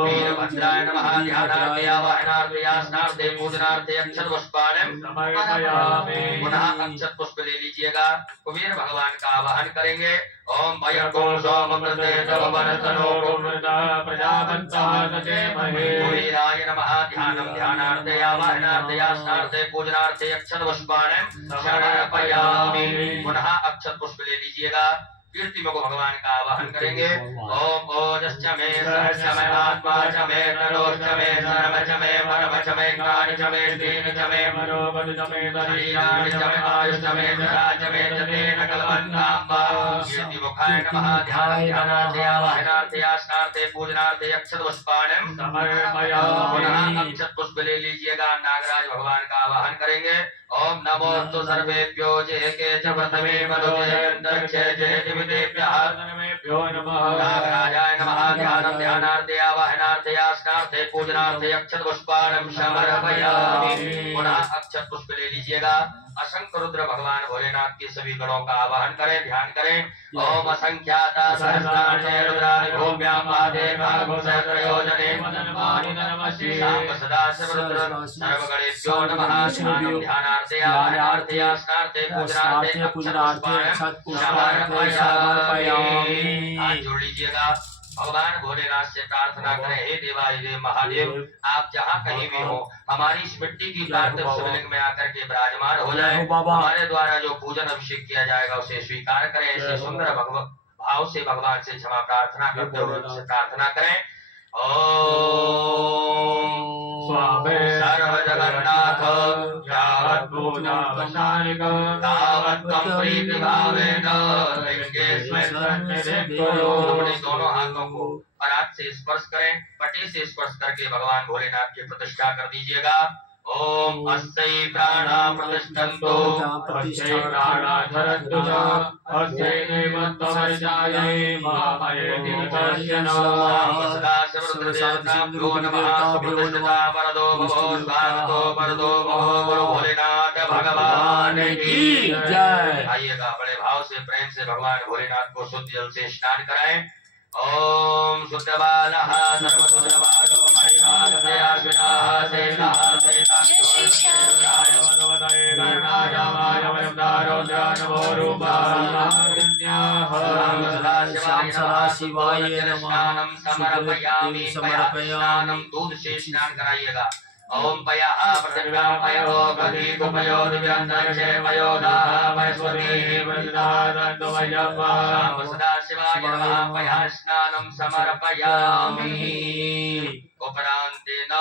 वीरभद्राय नमः। ध्यानार्थे आवाहनार्थे आसनार्थे पूजनार्थे अक्षत पुष्पाणि समर्पयामि। पुनः अक्षत पुष्प ले लीजिएगा। कुबेर भगवान का आवाहन करेंगे। ओम भयको सोमप्रत्येतवनतनो प्रजापन्तः सचेमहे। कुबेराय नमः। ध्यानं ध्यानार्थे आवाहनार्थे आसनार्थे पूजनार्थे अक्षत पुष्पाणि समर्पयामि। पुनः अक्षत पुष्प ले लीजिएगा। कीर्तिमुख भगवान का आवाहन करेंगे। ओम ओजश्च मे सहस्र मे आत्मा च मे नरोश्च मे सर्व च मे परम च मे कानि च मे दीन च मे मनोबल च मे शरीराणि च मे आयुष च मे जरा च मे तेन कल्पन्ताम्बा। कीर्तिमुखाय नमः। ध्यानार्थे आवाहनार्थे आसनार्थे पूजनार्थे अक्षत पुष्पाणि समर्पयामि। पुनः अक्षत पुष्प ले लीजिएगा। नागराज भगवान का आवाहन करेंगे। ओम नमोस्तु सर्वेभ्यो जे के च प्रथमे मधुजयन्तरिक्षे जयतिविदेभ्यः नमः। नागराजाय नमः। ध्यानं ध्यानार्थे आवाहनार्थे आसनार्थे पूजनार्थे अक्षत पुष्पाणि समर्पयामि। पुनः अक्षत पुष्प ले लीजिएगा। असंख्य रुद्र भगवान भोलेनाथ के सभी गणों का आवाहन करें। ध्यान करें। ओम असंख्याता सहस्राणि रुद्राणि भूम्यां पादेवागो सहस्रयोजने शाम सदा शिवरुद्र सर्वगणेभ्यो नमः। ध्यानं ध्यानार्थे आवाहनार्थे आसनार्थे पूजनार्थे अक्षत पुष्पाणि समर्पयामि। हाथ जोड़ लीजिएगा। भगवान भोलेनाथ से प्रार्थना करें। हे देवादिदेव महादेव, आप जहाँ कहीं भी हो हमारी इस मिट्टी की पार्थिव शिवलिंग में आकर के विराजमान हो जाए। हमारे द्वारा जो पूजन अभिषेक किया जाएगा उसे स्वीकार करें। ऐसे सुंदर भाव से भगवान से क्षमा प्रार्थना करते हुए उनसे प्रार्थना करें। ओम सर्व जगन्नाथ यावत् पूजावसानिक तावत् त्वं प्रीति भावेन अपने दोनों हाथों को पराग से स्पर्श करें। पटे से स्पर्श करके भगवान भोलेनाथ की प्रतिष्ठा कर दीजिएगा। ओम अस्यै प्राणा प्रतिष्ठन्तो अस्यै प्राणा धरन्तु च अस्यै देवत्वमर्चायै महामयेति दर्शनो। सदा शिवरुद्रदेवताभ्यो नमः। सुप्रतिष्ठिता वरदो भवो स्वागतो वरदो भवो गुरु भोलेनाथ भगवान की जय। आइएगा, बड़े भाव से प्रेम से भगवान भोलेनाथ को शुद्ध जल से स्नान कराएं। ओम शुद्धबालः सर्वशुद्धबालो मणिमालदयाश्विनः सेनः शिवाय नमः। समर्पयामि। स्नानं दूध से स्नान कराइएगा। ओम पयः प्रतिज्ञा पयो गति कुपयो दिव्यांतरिक्षे पयो दाः वैश्वती वृन्दादन्तुमयम् सदा शिवाय नमः। पयः स्नानं समर्पयामि। उपरान्तेन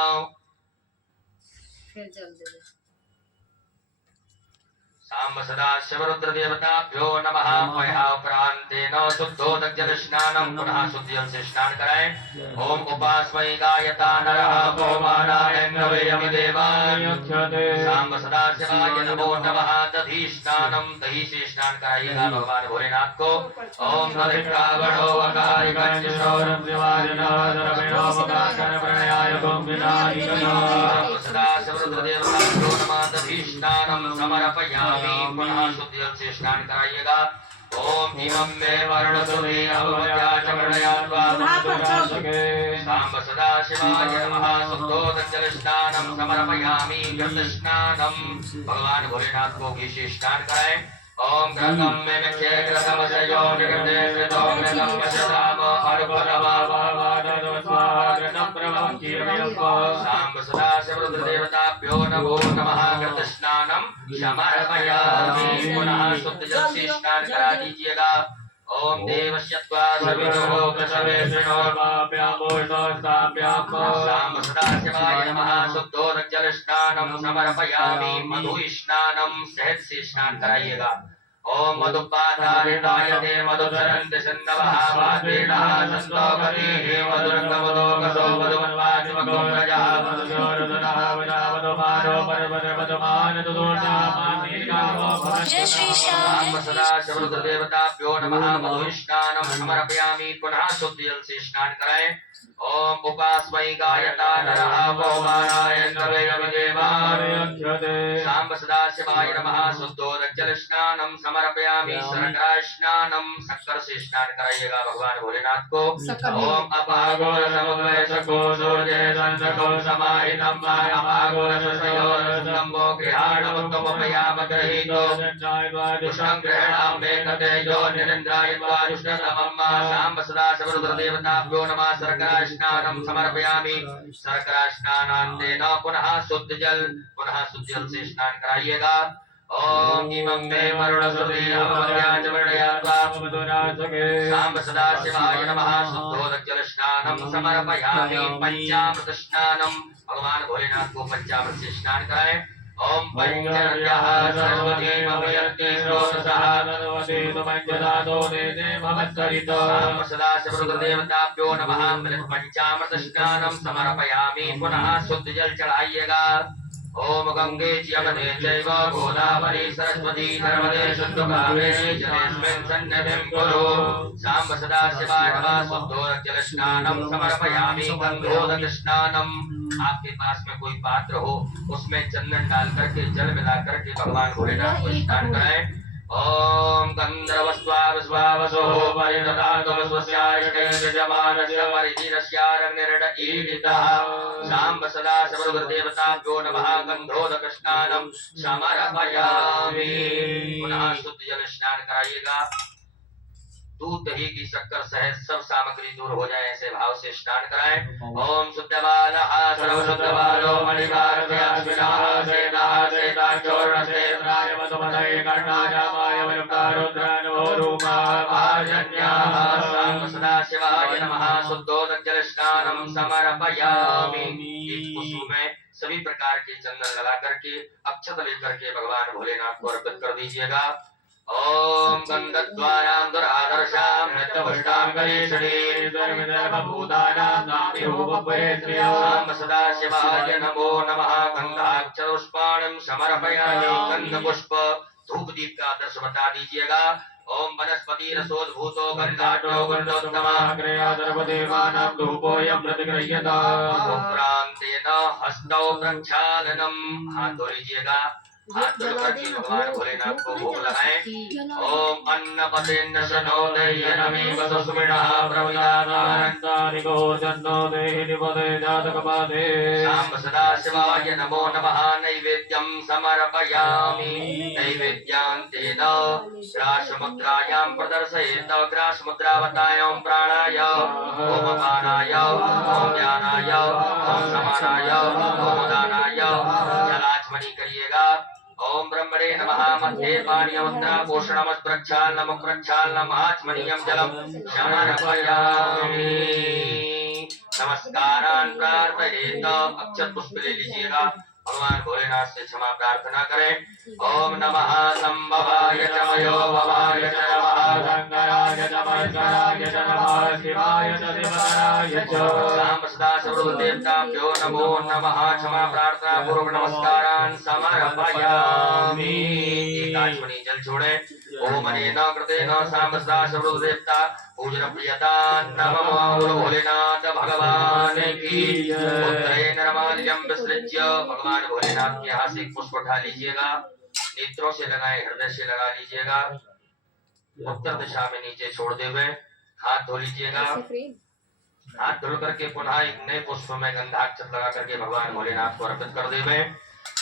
साम्ब सदा शिवरुद्र देवताभ्यो नमः। पयः उपरान्तेन शुद्धोदक स्नानं पुनः शुद्ध जल से स्नान कराएं। ओम उपास्मै गायता नरः पवमानायङ्गवेयमि देवाय साम्ब सदा शिवाय नमो नमः। दधि स्नानं दही से स्नान कराइएगा भगवान भोलेनाथ को। ओम दधिकावणो वकारिकञ्चशौरं शिवाजनाय सदा शिवरुद्र देवताभ्यो नमः। दधि स्नानं समर्पयामि। पुनः शुद्ध जल से स्नान कराइएगा। ओम इमं मे वर्णतु मे अवमया च वर्णया साम्ब सदा शिवाय नमः। शुद्धोदक स्नानं समर्पयामि। घृत स्नानं भगवान भोलेनाथ को घी से स्नान कराएं। ओम घृतं मे मुखे घृतमशयो निगते कृतो घृतं वशताम साम्ब सदा शिवरुद्र देवताभ्यो नमो नमः। घृत स्नानं समर्पयामि। पुनः शुद्ध जल से स्नान करा दीजिएगा। ओम देवस्य त्वा सवितुः प्रसवेषिणो साम्ब सदा शिवाय नमः। शुद्धोदक जल स्नानं समर्पयामि। मधु स्नानं शहद से स्नान कराइएगा। ओम मधुपातारिताय ते मधुचरन्ति सिन्धवः वाद्वेदाः सन्तोकतिः मधुरङ्गमधो कसो मधुमन्वादिमगो रजः मधुजोरदनः वजावधुमानो परपरवधुमानतुदूर्जामानीकामो जय श्री श्याम सदा सर्वदेवताभ्यो नमः मधुस्नानं समर्पयामि पुनः शुद्धिजल से स्नान कराएं ओम उपास्मै गायता नरः भगवानाय कवेगवदेवार्यक्षते सांब सदाशिवाय नमः शुद्धोदकजल स्नानं समर्पयामि शर्करा स्नानं शक्कर से स्नान कराइएगा भगवान भोलेनाथ को ओम अपागोर समवय सकोशो जय संसको समाहितं अपागोर सयोरसंबो गृहाणमुत्तमपयामग्रहीतो दुष्टं ग्रहणां मे कतेजो निरन्द्राय दुष्टतमं सांब सदाशिवरुद्रदेवताभ्यो नमः शर्करा स्नानं समर्पयामि शर्करा स्नानान्तेन पुनः शुद्ध जल से स्नान कराइएगा ओम इमं मे वरुणसुते अवमर्याचवर्णयात्वा सांब सदाशिवाय नमः शुद्धोदकजल स्नानं समर्पयामि पंचामृत स्नानं भगवान भोलेनाथ को पंचामृत से स्नान कराएं ओम पंचरत्याः सरस्वती ममयन्ति स्रोतसः नमस्ते सुमञ्जदातो देदे भवत्सरितो सांब सदाशिवरुद्रदेवताभ्यो नमः पंचामृत स्नानं समर्पयामि पुनः शुद्ध जल चढ़ाइएगा ओम गंगे च यमुने चैव गोदावरी सरस्वती नर्मदे सिन्धु-कावेरी जलेऽस्मिन् सन्निधिं कुरु सांब सदाशिवाय नमः शुद्धोदकजल स्नानं समर्पयामि गन्धोदक स्नानम् आपके पास में कोई पात्र हो उसमें चंदन डाल करके जल मिला करके भगवान भोलेनाथ को स्नान कराएं ओम गंधर्वस्वावस्वावसो परिणतातो स्वस्याष्टैर्यजमानस्य परिधीरस्यारण्यरडईडितः सांब सदाशिवरुद्रदेवताभ्यो नमः गन्धोदक स्नानं समर्पयामि पुनः शुद्ध जल स्नान कराइएगा दूध दही की शक्कर सहित सब सामग्री दूर हो जाए ऐसे भाव से स्नान कराएं ओम शुद्ध बालः सर्वशुद्ध बालो मणिकार्त्याश्विनाः सेनाः सेताक्षोर्णसेत्राय मधुमदये कर्णायामाय वरुकारुद्रानवोरूमाभाजन्याः सांब सदाशिवाय नमः शुद्धोदकजल स्नानं समर्पयामि इस पुष्प में सभी प्रकार के चंदन लगा करके अक्षत लेकर के भगवान भोलेनाथ को अर्पित कर दीजिएगा ओम गंधद्वारां दुरादर्शां नृत्यपुष्टां करीषणी दुर्विदर्भभूतानां नामिरूपपरेत्र्यां सांब सदाशिवाय नमो नमः गंधाक्षरपुष्पाणं समर्पयामि गंधपुष्प धूप दीप का आदर्श बता दीजिएगा ओम वनस्पति रसोद्भूतो गंधाढ्यो गंधोत्तमाग्रयादर्वदेवानां धूपोऽयं प्रतिगृह्यताम् उपरान्तेन हस्तौ प्रक्षालनम् हाथ धो लीजिएगा हाथ धो करके भगवान भोलेनाथ को भोग लगाएं ओम अन्नपतेन शनो दह्यनमे वसुस्मिणः प्रवदानानन्दानि गोजन्नो देहि निपदे जातकपादे सांब सदाशिवाय नमो नमः नैवेद्यं समर्पयामि नैवेद्यान्तेन ग्रासमुद्रायां प्रदर्शयेत् ग्रासमुद्रावतायां प्राणाय ओम अपानाय ओम ज्ञानाय ओम समानाय ओम दानाय जलाचमनी करिएगा ओम ब्रह्मणे नमः मध्ये पानीयमुद्रा पोषणमस्प्रक्षालनम् आचमनीयं जलम् समर्पयामि नमस्कारान् प्रार्थयेत् अक्षत पुष्प ले लीजिएगा भगवान भोलेनाथ से क्षमा प्रार्थना करें ओम नमः संभवाय च मयो भवाय च नमः शंकराय च महेश्वराय च नमः शिवाय च शिवतराय च सांब सदाशिवरुद्रदेवताभ्यो नमो नमः क्षमा प्रार्थना पूर्वक नमस्कारान् समर्पयामि एकाचमनी जल छोड़े ओम अनेन कृतेन सांब सदाशिवरुद्रदेवता पूजन प्रियता नमो भोलेनाथ भगवान की उत्तरेण नरमाल्यं विसृज्य भगवान भोलेनाथ के हाथ से एक पुष्प उठा लीजिएगा नेत्रों से लगाए हृदय से लगा लीजिएगा उत्तर दिशा में नीचे छोड़ दे हुए हाथ धो लीजिएगा हाथ धुल करके पुनः एक नए पुष्प में गंधाक्षत लगा करके भगवान भोलेनाथ को अर्पित कर दे हुए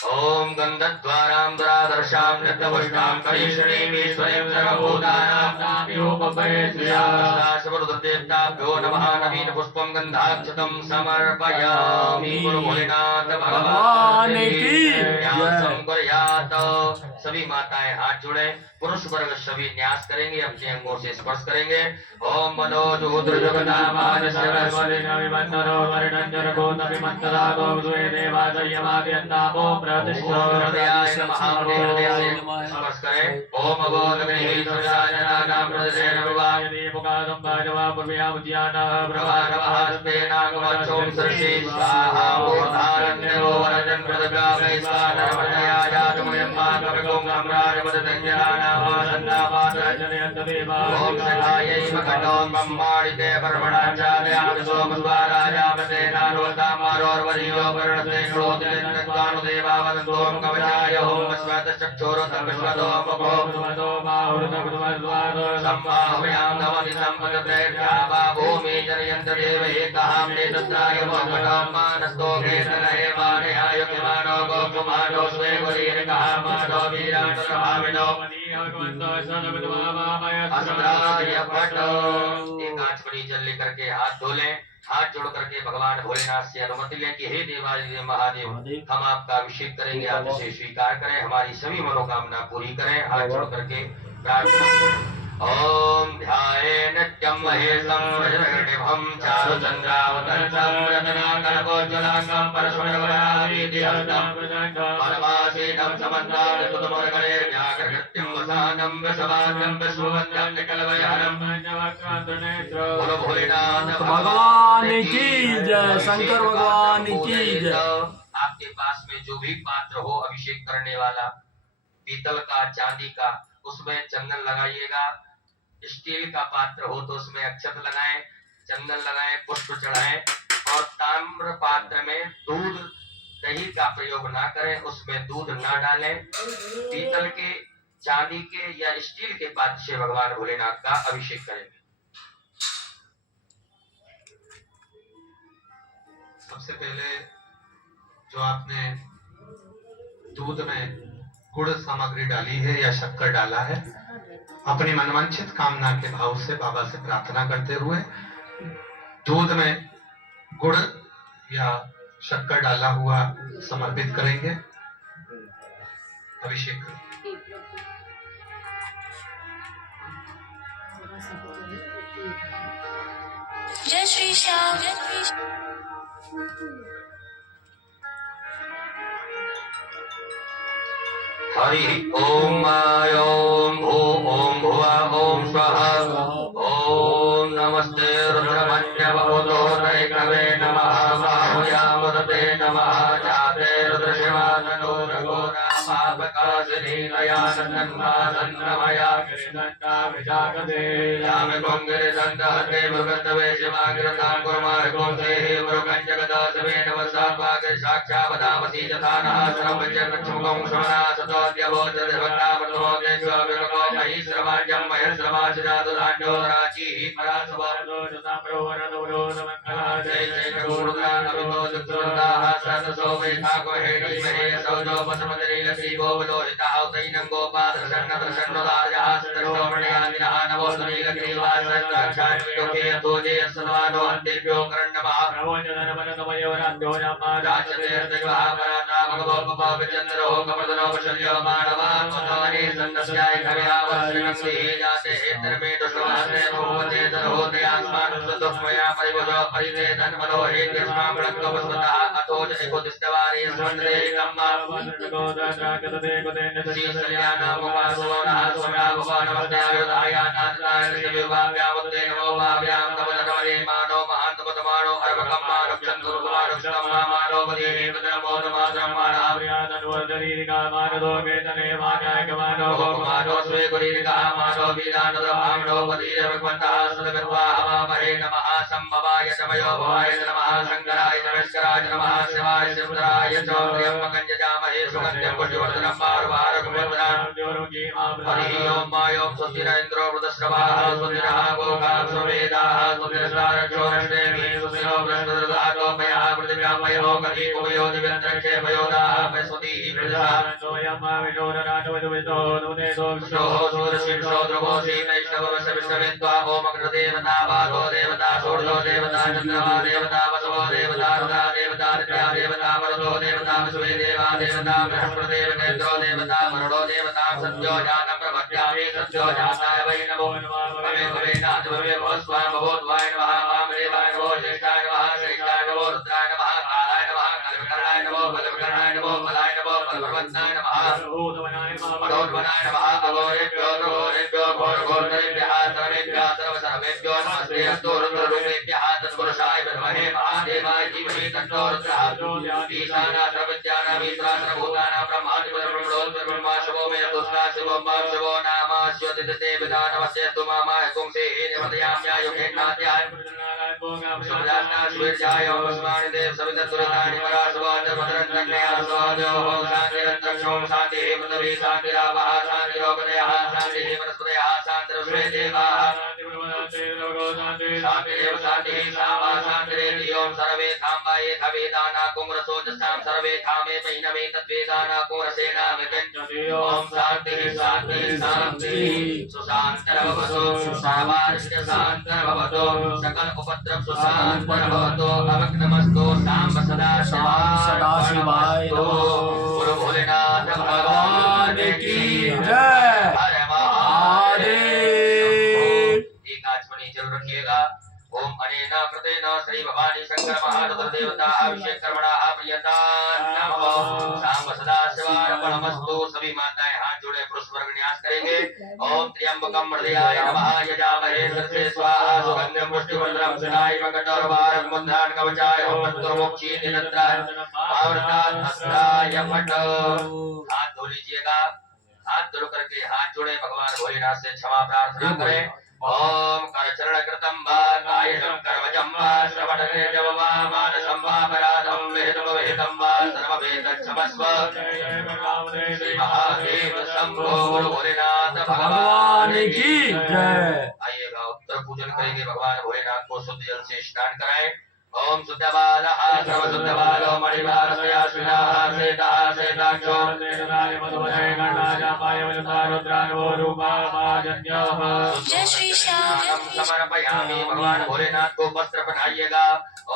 ओम गंधद्वारां दुरादर्शां नृत्यपुष्टां करीषणीं ईश्वरीं सर्वभूतानां नामिरूप पपयेत्या शिवरुद्रदेवताभ्यो नमः। नवीन पुष्पम गंधाक्षतम समर्पयामि। गुरु भोलेनाथ भगवान की न्यासम कुर्यात्। सभी माताएं हाथ जोड़े। पुरुष वर्ग सभी न्यास करेंगे, अपने अंगों से स्पर्श करेंगे। ओम मनोजोद्र जगन्नाथ सर्वस्वरिणविमन्नरो वर्णञ्जरभूतविमन्तदागो द्वे देवादयमाद्यन्तापो प्रतिष्ठो हृदयाय नमः। हृदय से स्पर्श करें। ओम अवोधगणेश्वराय प्रदेन विवाह दीपकादं भाजवा पूर्व्यामुद्यानः प्रभानवहस्ते नागवचों सरसे स्वाहा। ओधारण्यो वरदं प्रदगामि स्वानर्मणया जातमयं माकविगों अम्राजपदञ्जनानावासन्नावासजनयन्तदेवा। ओम सखायै मखण्डों ब्रह्माणिते पर्वणाचार्यामि सोमद्वाराजामते नारोतामारोर्वरीयो वर्णते क्रोधिनेन्द्रत्वानुदेवावदन्तों कवचाय ओम स्वतश्चक्षुरो तपस्वतो मभो सम्माहयां नवति सम्पदप्रेत्यावा भूमि जनयन्त देव एकहाम्ने तत्राय मोक्षं मानस्तोके तनहेवानयाय किमानो गोकुमानो स्वे वरीर्कहामानो वीराटरभाविनो अस्त्राय पटो। एक आचमनी जल लेकर के हाथ धो लें। हाथ जोड़ करके भगवान भोलेनाथ से अनुमति लें कि हे देवादिदेव महादेव, हम आपका अभिषेक करेंगे, आप इसे स्वीकार करें, हमारी सभी मनोकामना पूरी करें। हाथ जोड़ करके प्रार्थना। ओम ध्यायेन नित्यं महेशं वज्रगणिभं चारुचन्द्रावतंसं रत्नाकल्पोज्ज्वलांगं परशुरावीर्यहस्तं परमासीनं समन्तात् व्याघ्रकृत्यं वसानं वसवानं विश्ववन्द्यं निकलवयहरं। बोलो भोलेनाथ भगवान की जय। शंकर भगवान की जय। आपके पास में जो भी पात्र हो अभिषेक करने वाला, पीतल का, चांदी का, उसमें चंदन लगाइएगा। स्टील का पात्र हो तो उसमें अक्षत लगाएं, चंदन लगाएं, पुष्प चढ़ाएं। और ताम्र पात्र में दूध दही का प्रयोग ना करें, उसमें दूध ना डालें। पीतल के, चांदी के या स्टील के पात्र से भगवान भोलेनाथ का अभिषेक करेंगे। सबसे पहले जो आपने दूध में गुड़ सामग्री डाली है या शक्कर डाला है, अपनी मनवांछित कामना के भाव से बाबा से प्रार्थना करते हुए दूध में गुड़ या शक्कर डाला हुआ समर्पित करेंगे, अभिषेक करेंगे। जय श्री श्याम। हरि ओम ओम भू ओम भुवा ओम स्वाहा। ओम नमस्ते रुद्रमन्यवतो नैकवे नमः। बाहुयामदते नमः। जाते रुद्रशिवाननो रघोरामापकाशिनी दयानन्दन्मासन्नमया गिरिदण्डाभिजागते। यामे गोङ्गिरिदण्डहते मृगन्तवे शिवागिरतां कुर्मार्गोऽसेः मृगञ्जगदासवे नमस्तात्वागे साक्षावदामसि यथा नः सर्वजगच्छुकं श्रवणा मानवात्मने संदस्याय खव्यावश्रनस्ये जाते हेतर्मे दुष्वासे भवते तरोदयास्मान् सुतस्मया परिवशो परिवेदन मनोहे यस्मां ब्रह्मवस्वतः अतो च एकोदिष्टवारे स्वन्दे कम्मा श्रीकल्याणमुपासवनः स्वनाभवानवस्यायुधायानाथाय शिववाव्यावते नमो वाव्यां कमलकमले मानो महान्तपतमानो अर्वकम्मानुक्षन्तुर्वारुक्षम्मानो वदेः नमो नमासं मानव मानो स्वे गुरीर्गामानो वीरानदभामनो वदीरवन्तः सदगर्वाहवामहे नमः संभवाय तमयो भवाय नमः शंकराय नमस्काराय नमः शिवाय शिवराय च त्र्यम्बकञ्जजामहे सुगन्धिं पुष्टिवर्धनं पार्वारकवर्धनं हरि ओम मायों स्वस्तिरेन्द्रो वृतश्रवाः स्वस्तिनः गोकाः स्ववेदाः स्वस्तिरसारक्षोरश्रेमी स्वस्तिनो बृहस्पतिर्धातो मयः पृथिव्यां मयो मही कुवयो दिव्यंतरिक्षे वयोदा वैस्वती प्रजा शो सूरशिंशो ध्रुवो शीतैष्णवश विश्वविद्वा ओम अग्रदेवता वागो देवता षोडशो देवता चंद्रमा देवता वसवो देवता रुद्रा देवता दित्या देवता वरदो देवता विश्वे देवा देवता बृहस्पतिर्देव केन्द्रो देवता वरुणो देवता सत्यो जातं प्रपद्यामि सत्यो जाताय वै नमो भवे भवे नाथ भवे भवस्वां भवोद्वाय नमः वामदेवाय नमो ज्येष्ठाय नमः श्रेष्ठाय नमो रुद्राय नमः कालाय नमः कल्पकर्णाय नमो बलविकर्णाय नमो बलाय नमो बलभर्वन्ताय नमः मनोन्मनाय नमः अघोरेभ्यो घोरेभ्यो घोरघोरेभ्यः सर्वेभ्यः सर्वसर्वेभ्यो नमस्ते अस्तु रुद्ररूपेभ्यः तत्पुरुषाय विद्महे महादेवाय धीमहि तन्नो रुद्रः ईशाना सर्वज्ञानां ईश्वरा सर्वभूतानां ब्रह्मा शिवो मे दुष्टा शिवो मां शिवो नामास्योदिते विदा नमस्ते तु मामाय पुंसे निमदयाम्यायुखेन्नाद्याय सुमजास्ना सुवीर्याय वस्मानि देव सवितर्तुरतानि परासवाच मदरन्तन्नयासवादो शान्तिरन्तरिक्षों शान्तिः पृथिवी शान्तिरावः शान्तिरोपदयः शान्तिः वनस्पतयः शान्तिर्विश्वे देवाः शान्तिरेव शान्तिः सामा शान्तिरेति ओं सर्वे धाम्बाये धवेदाना कुम्रसोजसां सर्वे धामे पैनवे तद्वेदाना कुम्रसेना विपिञ्चति ओं शान्तिः शान्तिः शान्तिः सुशान्तरभवतु सर्वार्ष्य शान्तरभवतु सकल उपद्रव सुशान्तरभवतु अवग्नमस्तु साम्ब सदा सदाशिवाय गुरु भोलेनाथ भगवान की जय। हर महादेव। एक आचमनी जरूर रखिएगा। ओम अनेन कृतेन श्री भवानी शंकर महारुद्र देवता अभिषेक कर्मणाः प्रियता नमः साम्ब सदा शिवार्पणमस्तु। सभी माताएं हाथ जोड़े पुरुष वर्ग न्यास करेंगे। ओम त्र्यंबकं मृदयाय नमः यजामहे सर्वे स्वाहा सुगंधिं पुष्टिवर्धनम् सदाइव कठोरवारं बन्धान् कवचाय ओम तत्त्वमोक्षी निरन्त्राय आवृतात् हस्ताय फट। हाथ धो लीजिएगा। हाथ धो करके हाथ जोड़े भगवान भोलेनाथ से क्षमा प्रार्थना करें। ओम करचरण कृतं वा कायं कर्मजं वा श्रवणेजं वा मानसं वा अपराधं विहितं वा सर्वमेतच्छमस्व। श्री महादेव शंभो गुरु भोलेनाथ भगवान की जय। आइएगा उत्तर पूजन करेंगे। भगवान भोलेनाथ को शुद्ध जल से स्नान कराएं। ओम शुद्धबालः सर्वशुद्धबालो मणिबालस्य श्रीनाः श्वेतः श्वेताक्षो जय श्री श्याम समर्पयामि। भगवान भोलेनाथ को वस्त्र पहनाइएगा।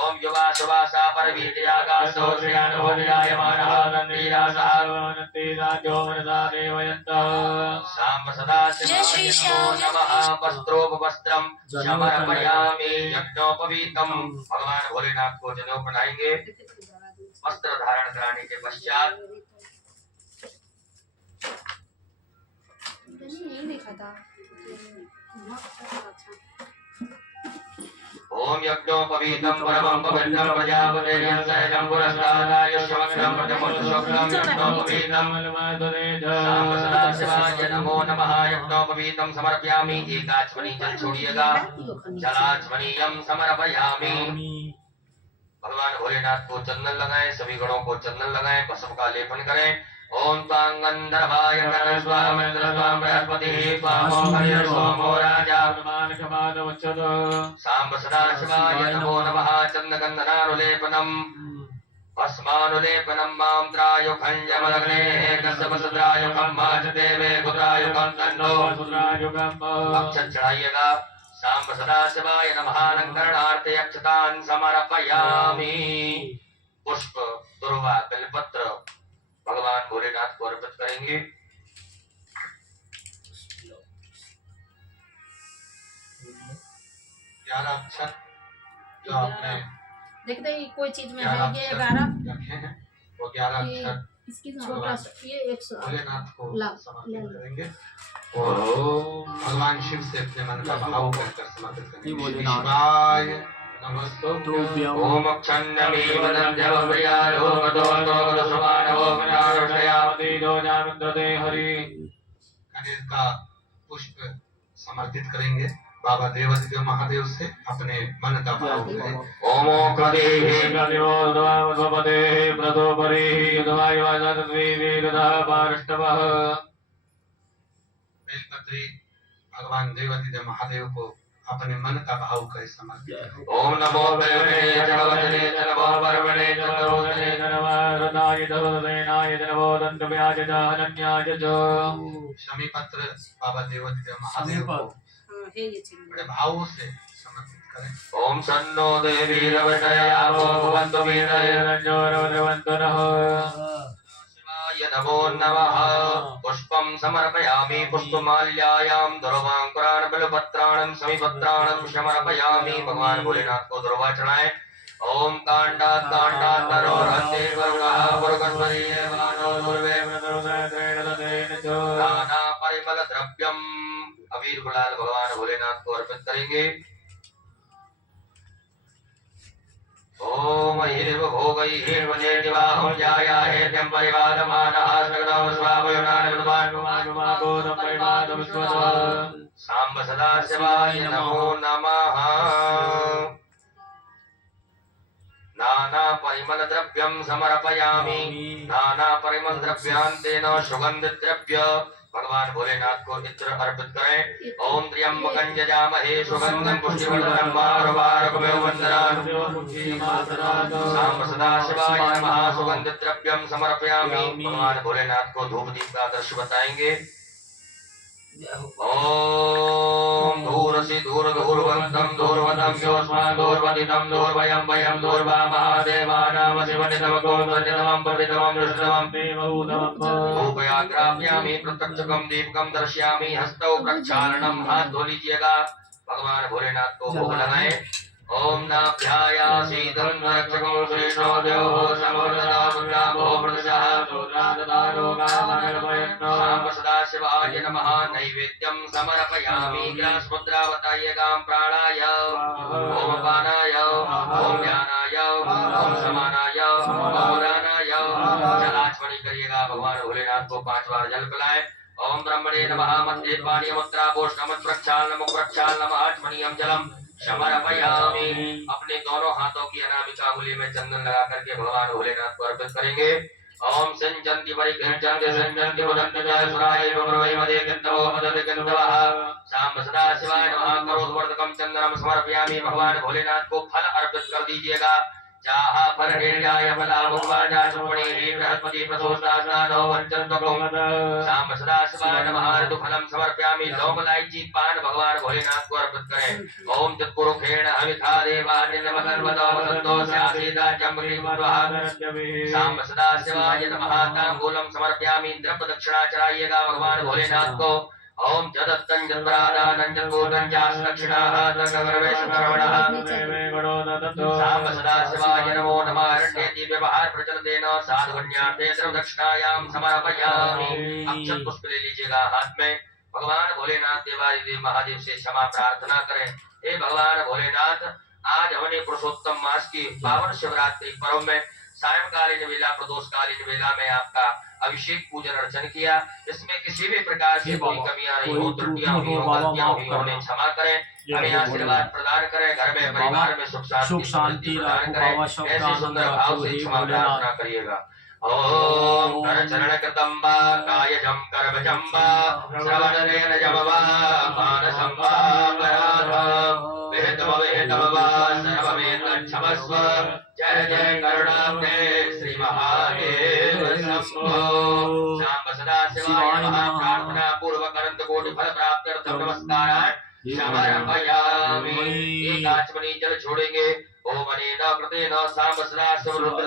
ओम युवा सुवासा परवीर्यागासो श्रीयानोदयायमानः साम्ब सदा जय श्री श्याम नमः। वस्त्रोपवस्त्रं समर्पयामि। यज्ञोपवीतम्। भगवान भोलेनाथ को जनेऊ पहनाएंगे। वस्त्र धारण कराने के पश्चात नहीं देखा था। ओम यज्ञोपवीतं परमं पवित्रं प्रजापतेर्यं शैलं पुरस्तादाय शवक्रं प्रथमोत्सवक्रं यज्ञोपवीतं साम्ब सदाशिवाय नमो नमः। यज्ञोपवीतं समर्पयामि। एक आचमनी जल छोड़िएगा। जलाचमनीयं समर्पयामि। भगवान भोलेनाथ को चंदन लगाएं। सभी गणों को चंदन लगाएं। भस्म का लेपन करें। ओम त्वां गंधर्वाय स्वामेन्द्र स्वाम बृहस्पतिः स्वामो हरिः सोमो राजा साम्ब सदाशिवाय नमो नमः। चन्दगन्धनानुलेपनम् भस्मानुलेपनं मां त्रायुखं यमलग्नेः कश्यपसुत्रायुखं माचदेवे गुत्रायुखं तन्नो अक्षत चढ़ाइएगा। साम्ब सदाशिवाय नमः। अलंकरणार्थे अक्षतान् समर्पयामि। पुष्प दुर्वा बेलपत्र भगवान भोलेनाथ को अर्पित करेंगे। 11 अक्षर जो आपने देखते ही कोई चीज में 11 है ये 11 रखे हैं वो 11 अक्षर इसकी छोटा ये 100 भोलेनाथ को ला समर्पित करेंगे और भगवान शिव से अपने मन का भाव कहकर समर्पित करेंगे। शिवाय नमस्तुभ्यं। ओम क्षण्णमी वदन्त्यवप्रिया लोकदोषो समानवो मनारुषयामति दोजामिन्द्रते हरि। गणेश का पुष्प समर्पित करेंगे। बाबा देवादिदेव महादेव से अपने मन का भाव करें। ओमो कदेहि कलिमोदवामस्वपते प्रतोपरिः युधवायुवादत्वीवीरदा पार्ष्टवः। बेलपत्री भगवान देवादिदेव महादेव को अपने मन का भाव कहे समर्पित। ओम नमो भगवते जगवते च नमो परमणे च तरोदने च नमः रताय तवसेनाय नमो दन्तव्याय च अनन्याय च। शमी पत्र बाबा देवादिदेव महादेव को हाँ, है ये चिन्ह। बड़े भावों से समर्पित करें। ओम सन्नो देवीरवटयामो भवन्तु वीरयरञ्जोरवन्तु नः। शिवाय नमो नमः। पुष्पं समर्पयामि पुष्पमाल्यायां दुर्वांकुरान् बिल्वपत्राणं समीपत्राणं समर्पयामि। भगवान भोलेनाथ को दुर्वा चढ़ाएं। ओम कांडात् कांडात् तरोरहते वरुणः वरुणस्वरीये वानो दुर्वे नाना परिमल द्रव्यम। अबीर गुलाल भगवान भोलेनाथ को अर्पित करेंगे। ओम हिरव भोगैः वजेदिवाहं जायाहेत्यं परिवादमानः सगदौ स्वावयुनानिर्वाणुमागुमागोदं सांब सदाशिवाय नमो नमः। नाना परिमल द्रव्यं समर्पयामि। नाना परिमल द्रव्यान्तेन सुगंधित द्रव्य भगवान भोलेनाथ को इत्र अर्पित करें। ओम त्र्यंबकं यजामहे सुगंधिं पुष्टिवर्धनं वारुवारुकमेव वन्दनान् सांब सदाशिवाय नमः। सुगंधित द्रव्यं समर्पयामि। भगवान भोलेनाथ को धूप दीप का दृश्य बताएंगे। ओम धूरसि धूर धूर्वन्तं धूर्वतं योऽस्मान् धूर्वदितं धूर्वयं वयं धूर्वा महादेवानां शिवनितम गोत्रनितमं प्रतितमं दृष्टमं धूपयाग्राम्यामि प्रत्यक्षकं दीपकं दर्शयामि। हस्तौ प्रक्षालनम हाथ धो लीजिएगा। भगवान भोलेनाथ को भोग लगाएं। ओम नाभ्यायासीतं रक्षकं श्रीष्णो देवो समोदनामुद्रामो प्रदशः सांब सदाशिवाय नमः। नैवेद्यं समर्पयामि। ग्लास मुद्रा बताइएगा। प्राणाय ओम पानाय ओम ध्यानाय ओम समानाय ओम दानाय जलाचमनी करिएगा। भगवान भोलेनाथ को 5 बार जल पिलाएं। ओम ब्रह्मणे नमः। मध्ये पानीय मुद्रा पोषणम प्रक्षालनम आचमनीयम जलम समर्पयामि। अपने दोनों हाथों की अनामिका अंगुली में चंदन लगा करके भगवान भोलेनाथ को अर्पित करेंगे। ओम संजंति परिगृह्णन्ति संजंति वदन्ति जयसुराय भगवै मदे गन्धवो मदते गन्धवः सांब सदाशिवाय नमः। करोद्वर्धकं चंदनम समर्पयामि। भगवान भोलेनाथ को फल अर्पित कर दीजिएगा। जाहा फल निर्याय फलामुवाजा सुपणि बृहस्पति प्रसोस्तास्नानो वंचन्तकं सांब सदाशिवाय नमः। ऋतुफलं समर्पयामि। लौंग इलायची पान भगवान भोलेनाथ को अर्पित करें। ओम तत्पुरुषेण हविखा देवानिर्मलन्वतो वसन्तो स्यासीदा जम्बुलिवः सांब सदाशिवाय नमः। तांबूलं समर्पयामि। द्रव्य दक्षिणा चढ़ाइएगा भगवान भोलेनाथ को। ओम जदत्तं जद्रादानं जद्भूतं जासदक्षिणाः तन्नगरवेशकर्मणः सांब सदाशिवाय नमो नमः। अरण्ये दिव्य बहार प्रचलतेन साधुन्यार्थे द्रव्यदक्षिणायां समर्पयामि। अक्षत पुष्प ले लीजिएगा हाथ में। भगवान भोलेनाथ देवादिदेव महादेव से क्षमा प्रार्थना करें। हे भगवान भोलेनाथ, आज हमने पुरुषोत्तम मास की पावन शिवरात्रि पर्व में सायंकालीन वेला प्रदोषकालीन वेला में आपका अभिषेक पूजन अर्चन किया। इसमें किसी भी प्रकार से कोई कमियां नहीं हो, त्रुटियां हुई हो, गलतियां हुई हो, उन्हें क्षमा करें। हमें आशीर्वाद प्रदान करें। घर में परिवार में सुख शांति प्रदान करें। ऐसे सुंदर भाव से क्षमा प्रार्थना करिएगा। ओम कर चरण कृतं वा कायजं कर्मजं वा श्रवणनेन जं वा मानसं वा अपराधं विहितं वा सर्वमेतच्छमस्व। जय जय करुणाब्धे श्री महादेव शंभो। सांब सदाशिवाय नमः। प्रार्थना पूर्वक अनंत कोटि फल प्राप्त्यर्थं नमस्कारान् समर्पयामि। एक आचमनी जल छोड़ेंगे। ओम अनेन कृतेन सांब सदाशिव रुद्र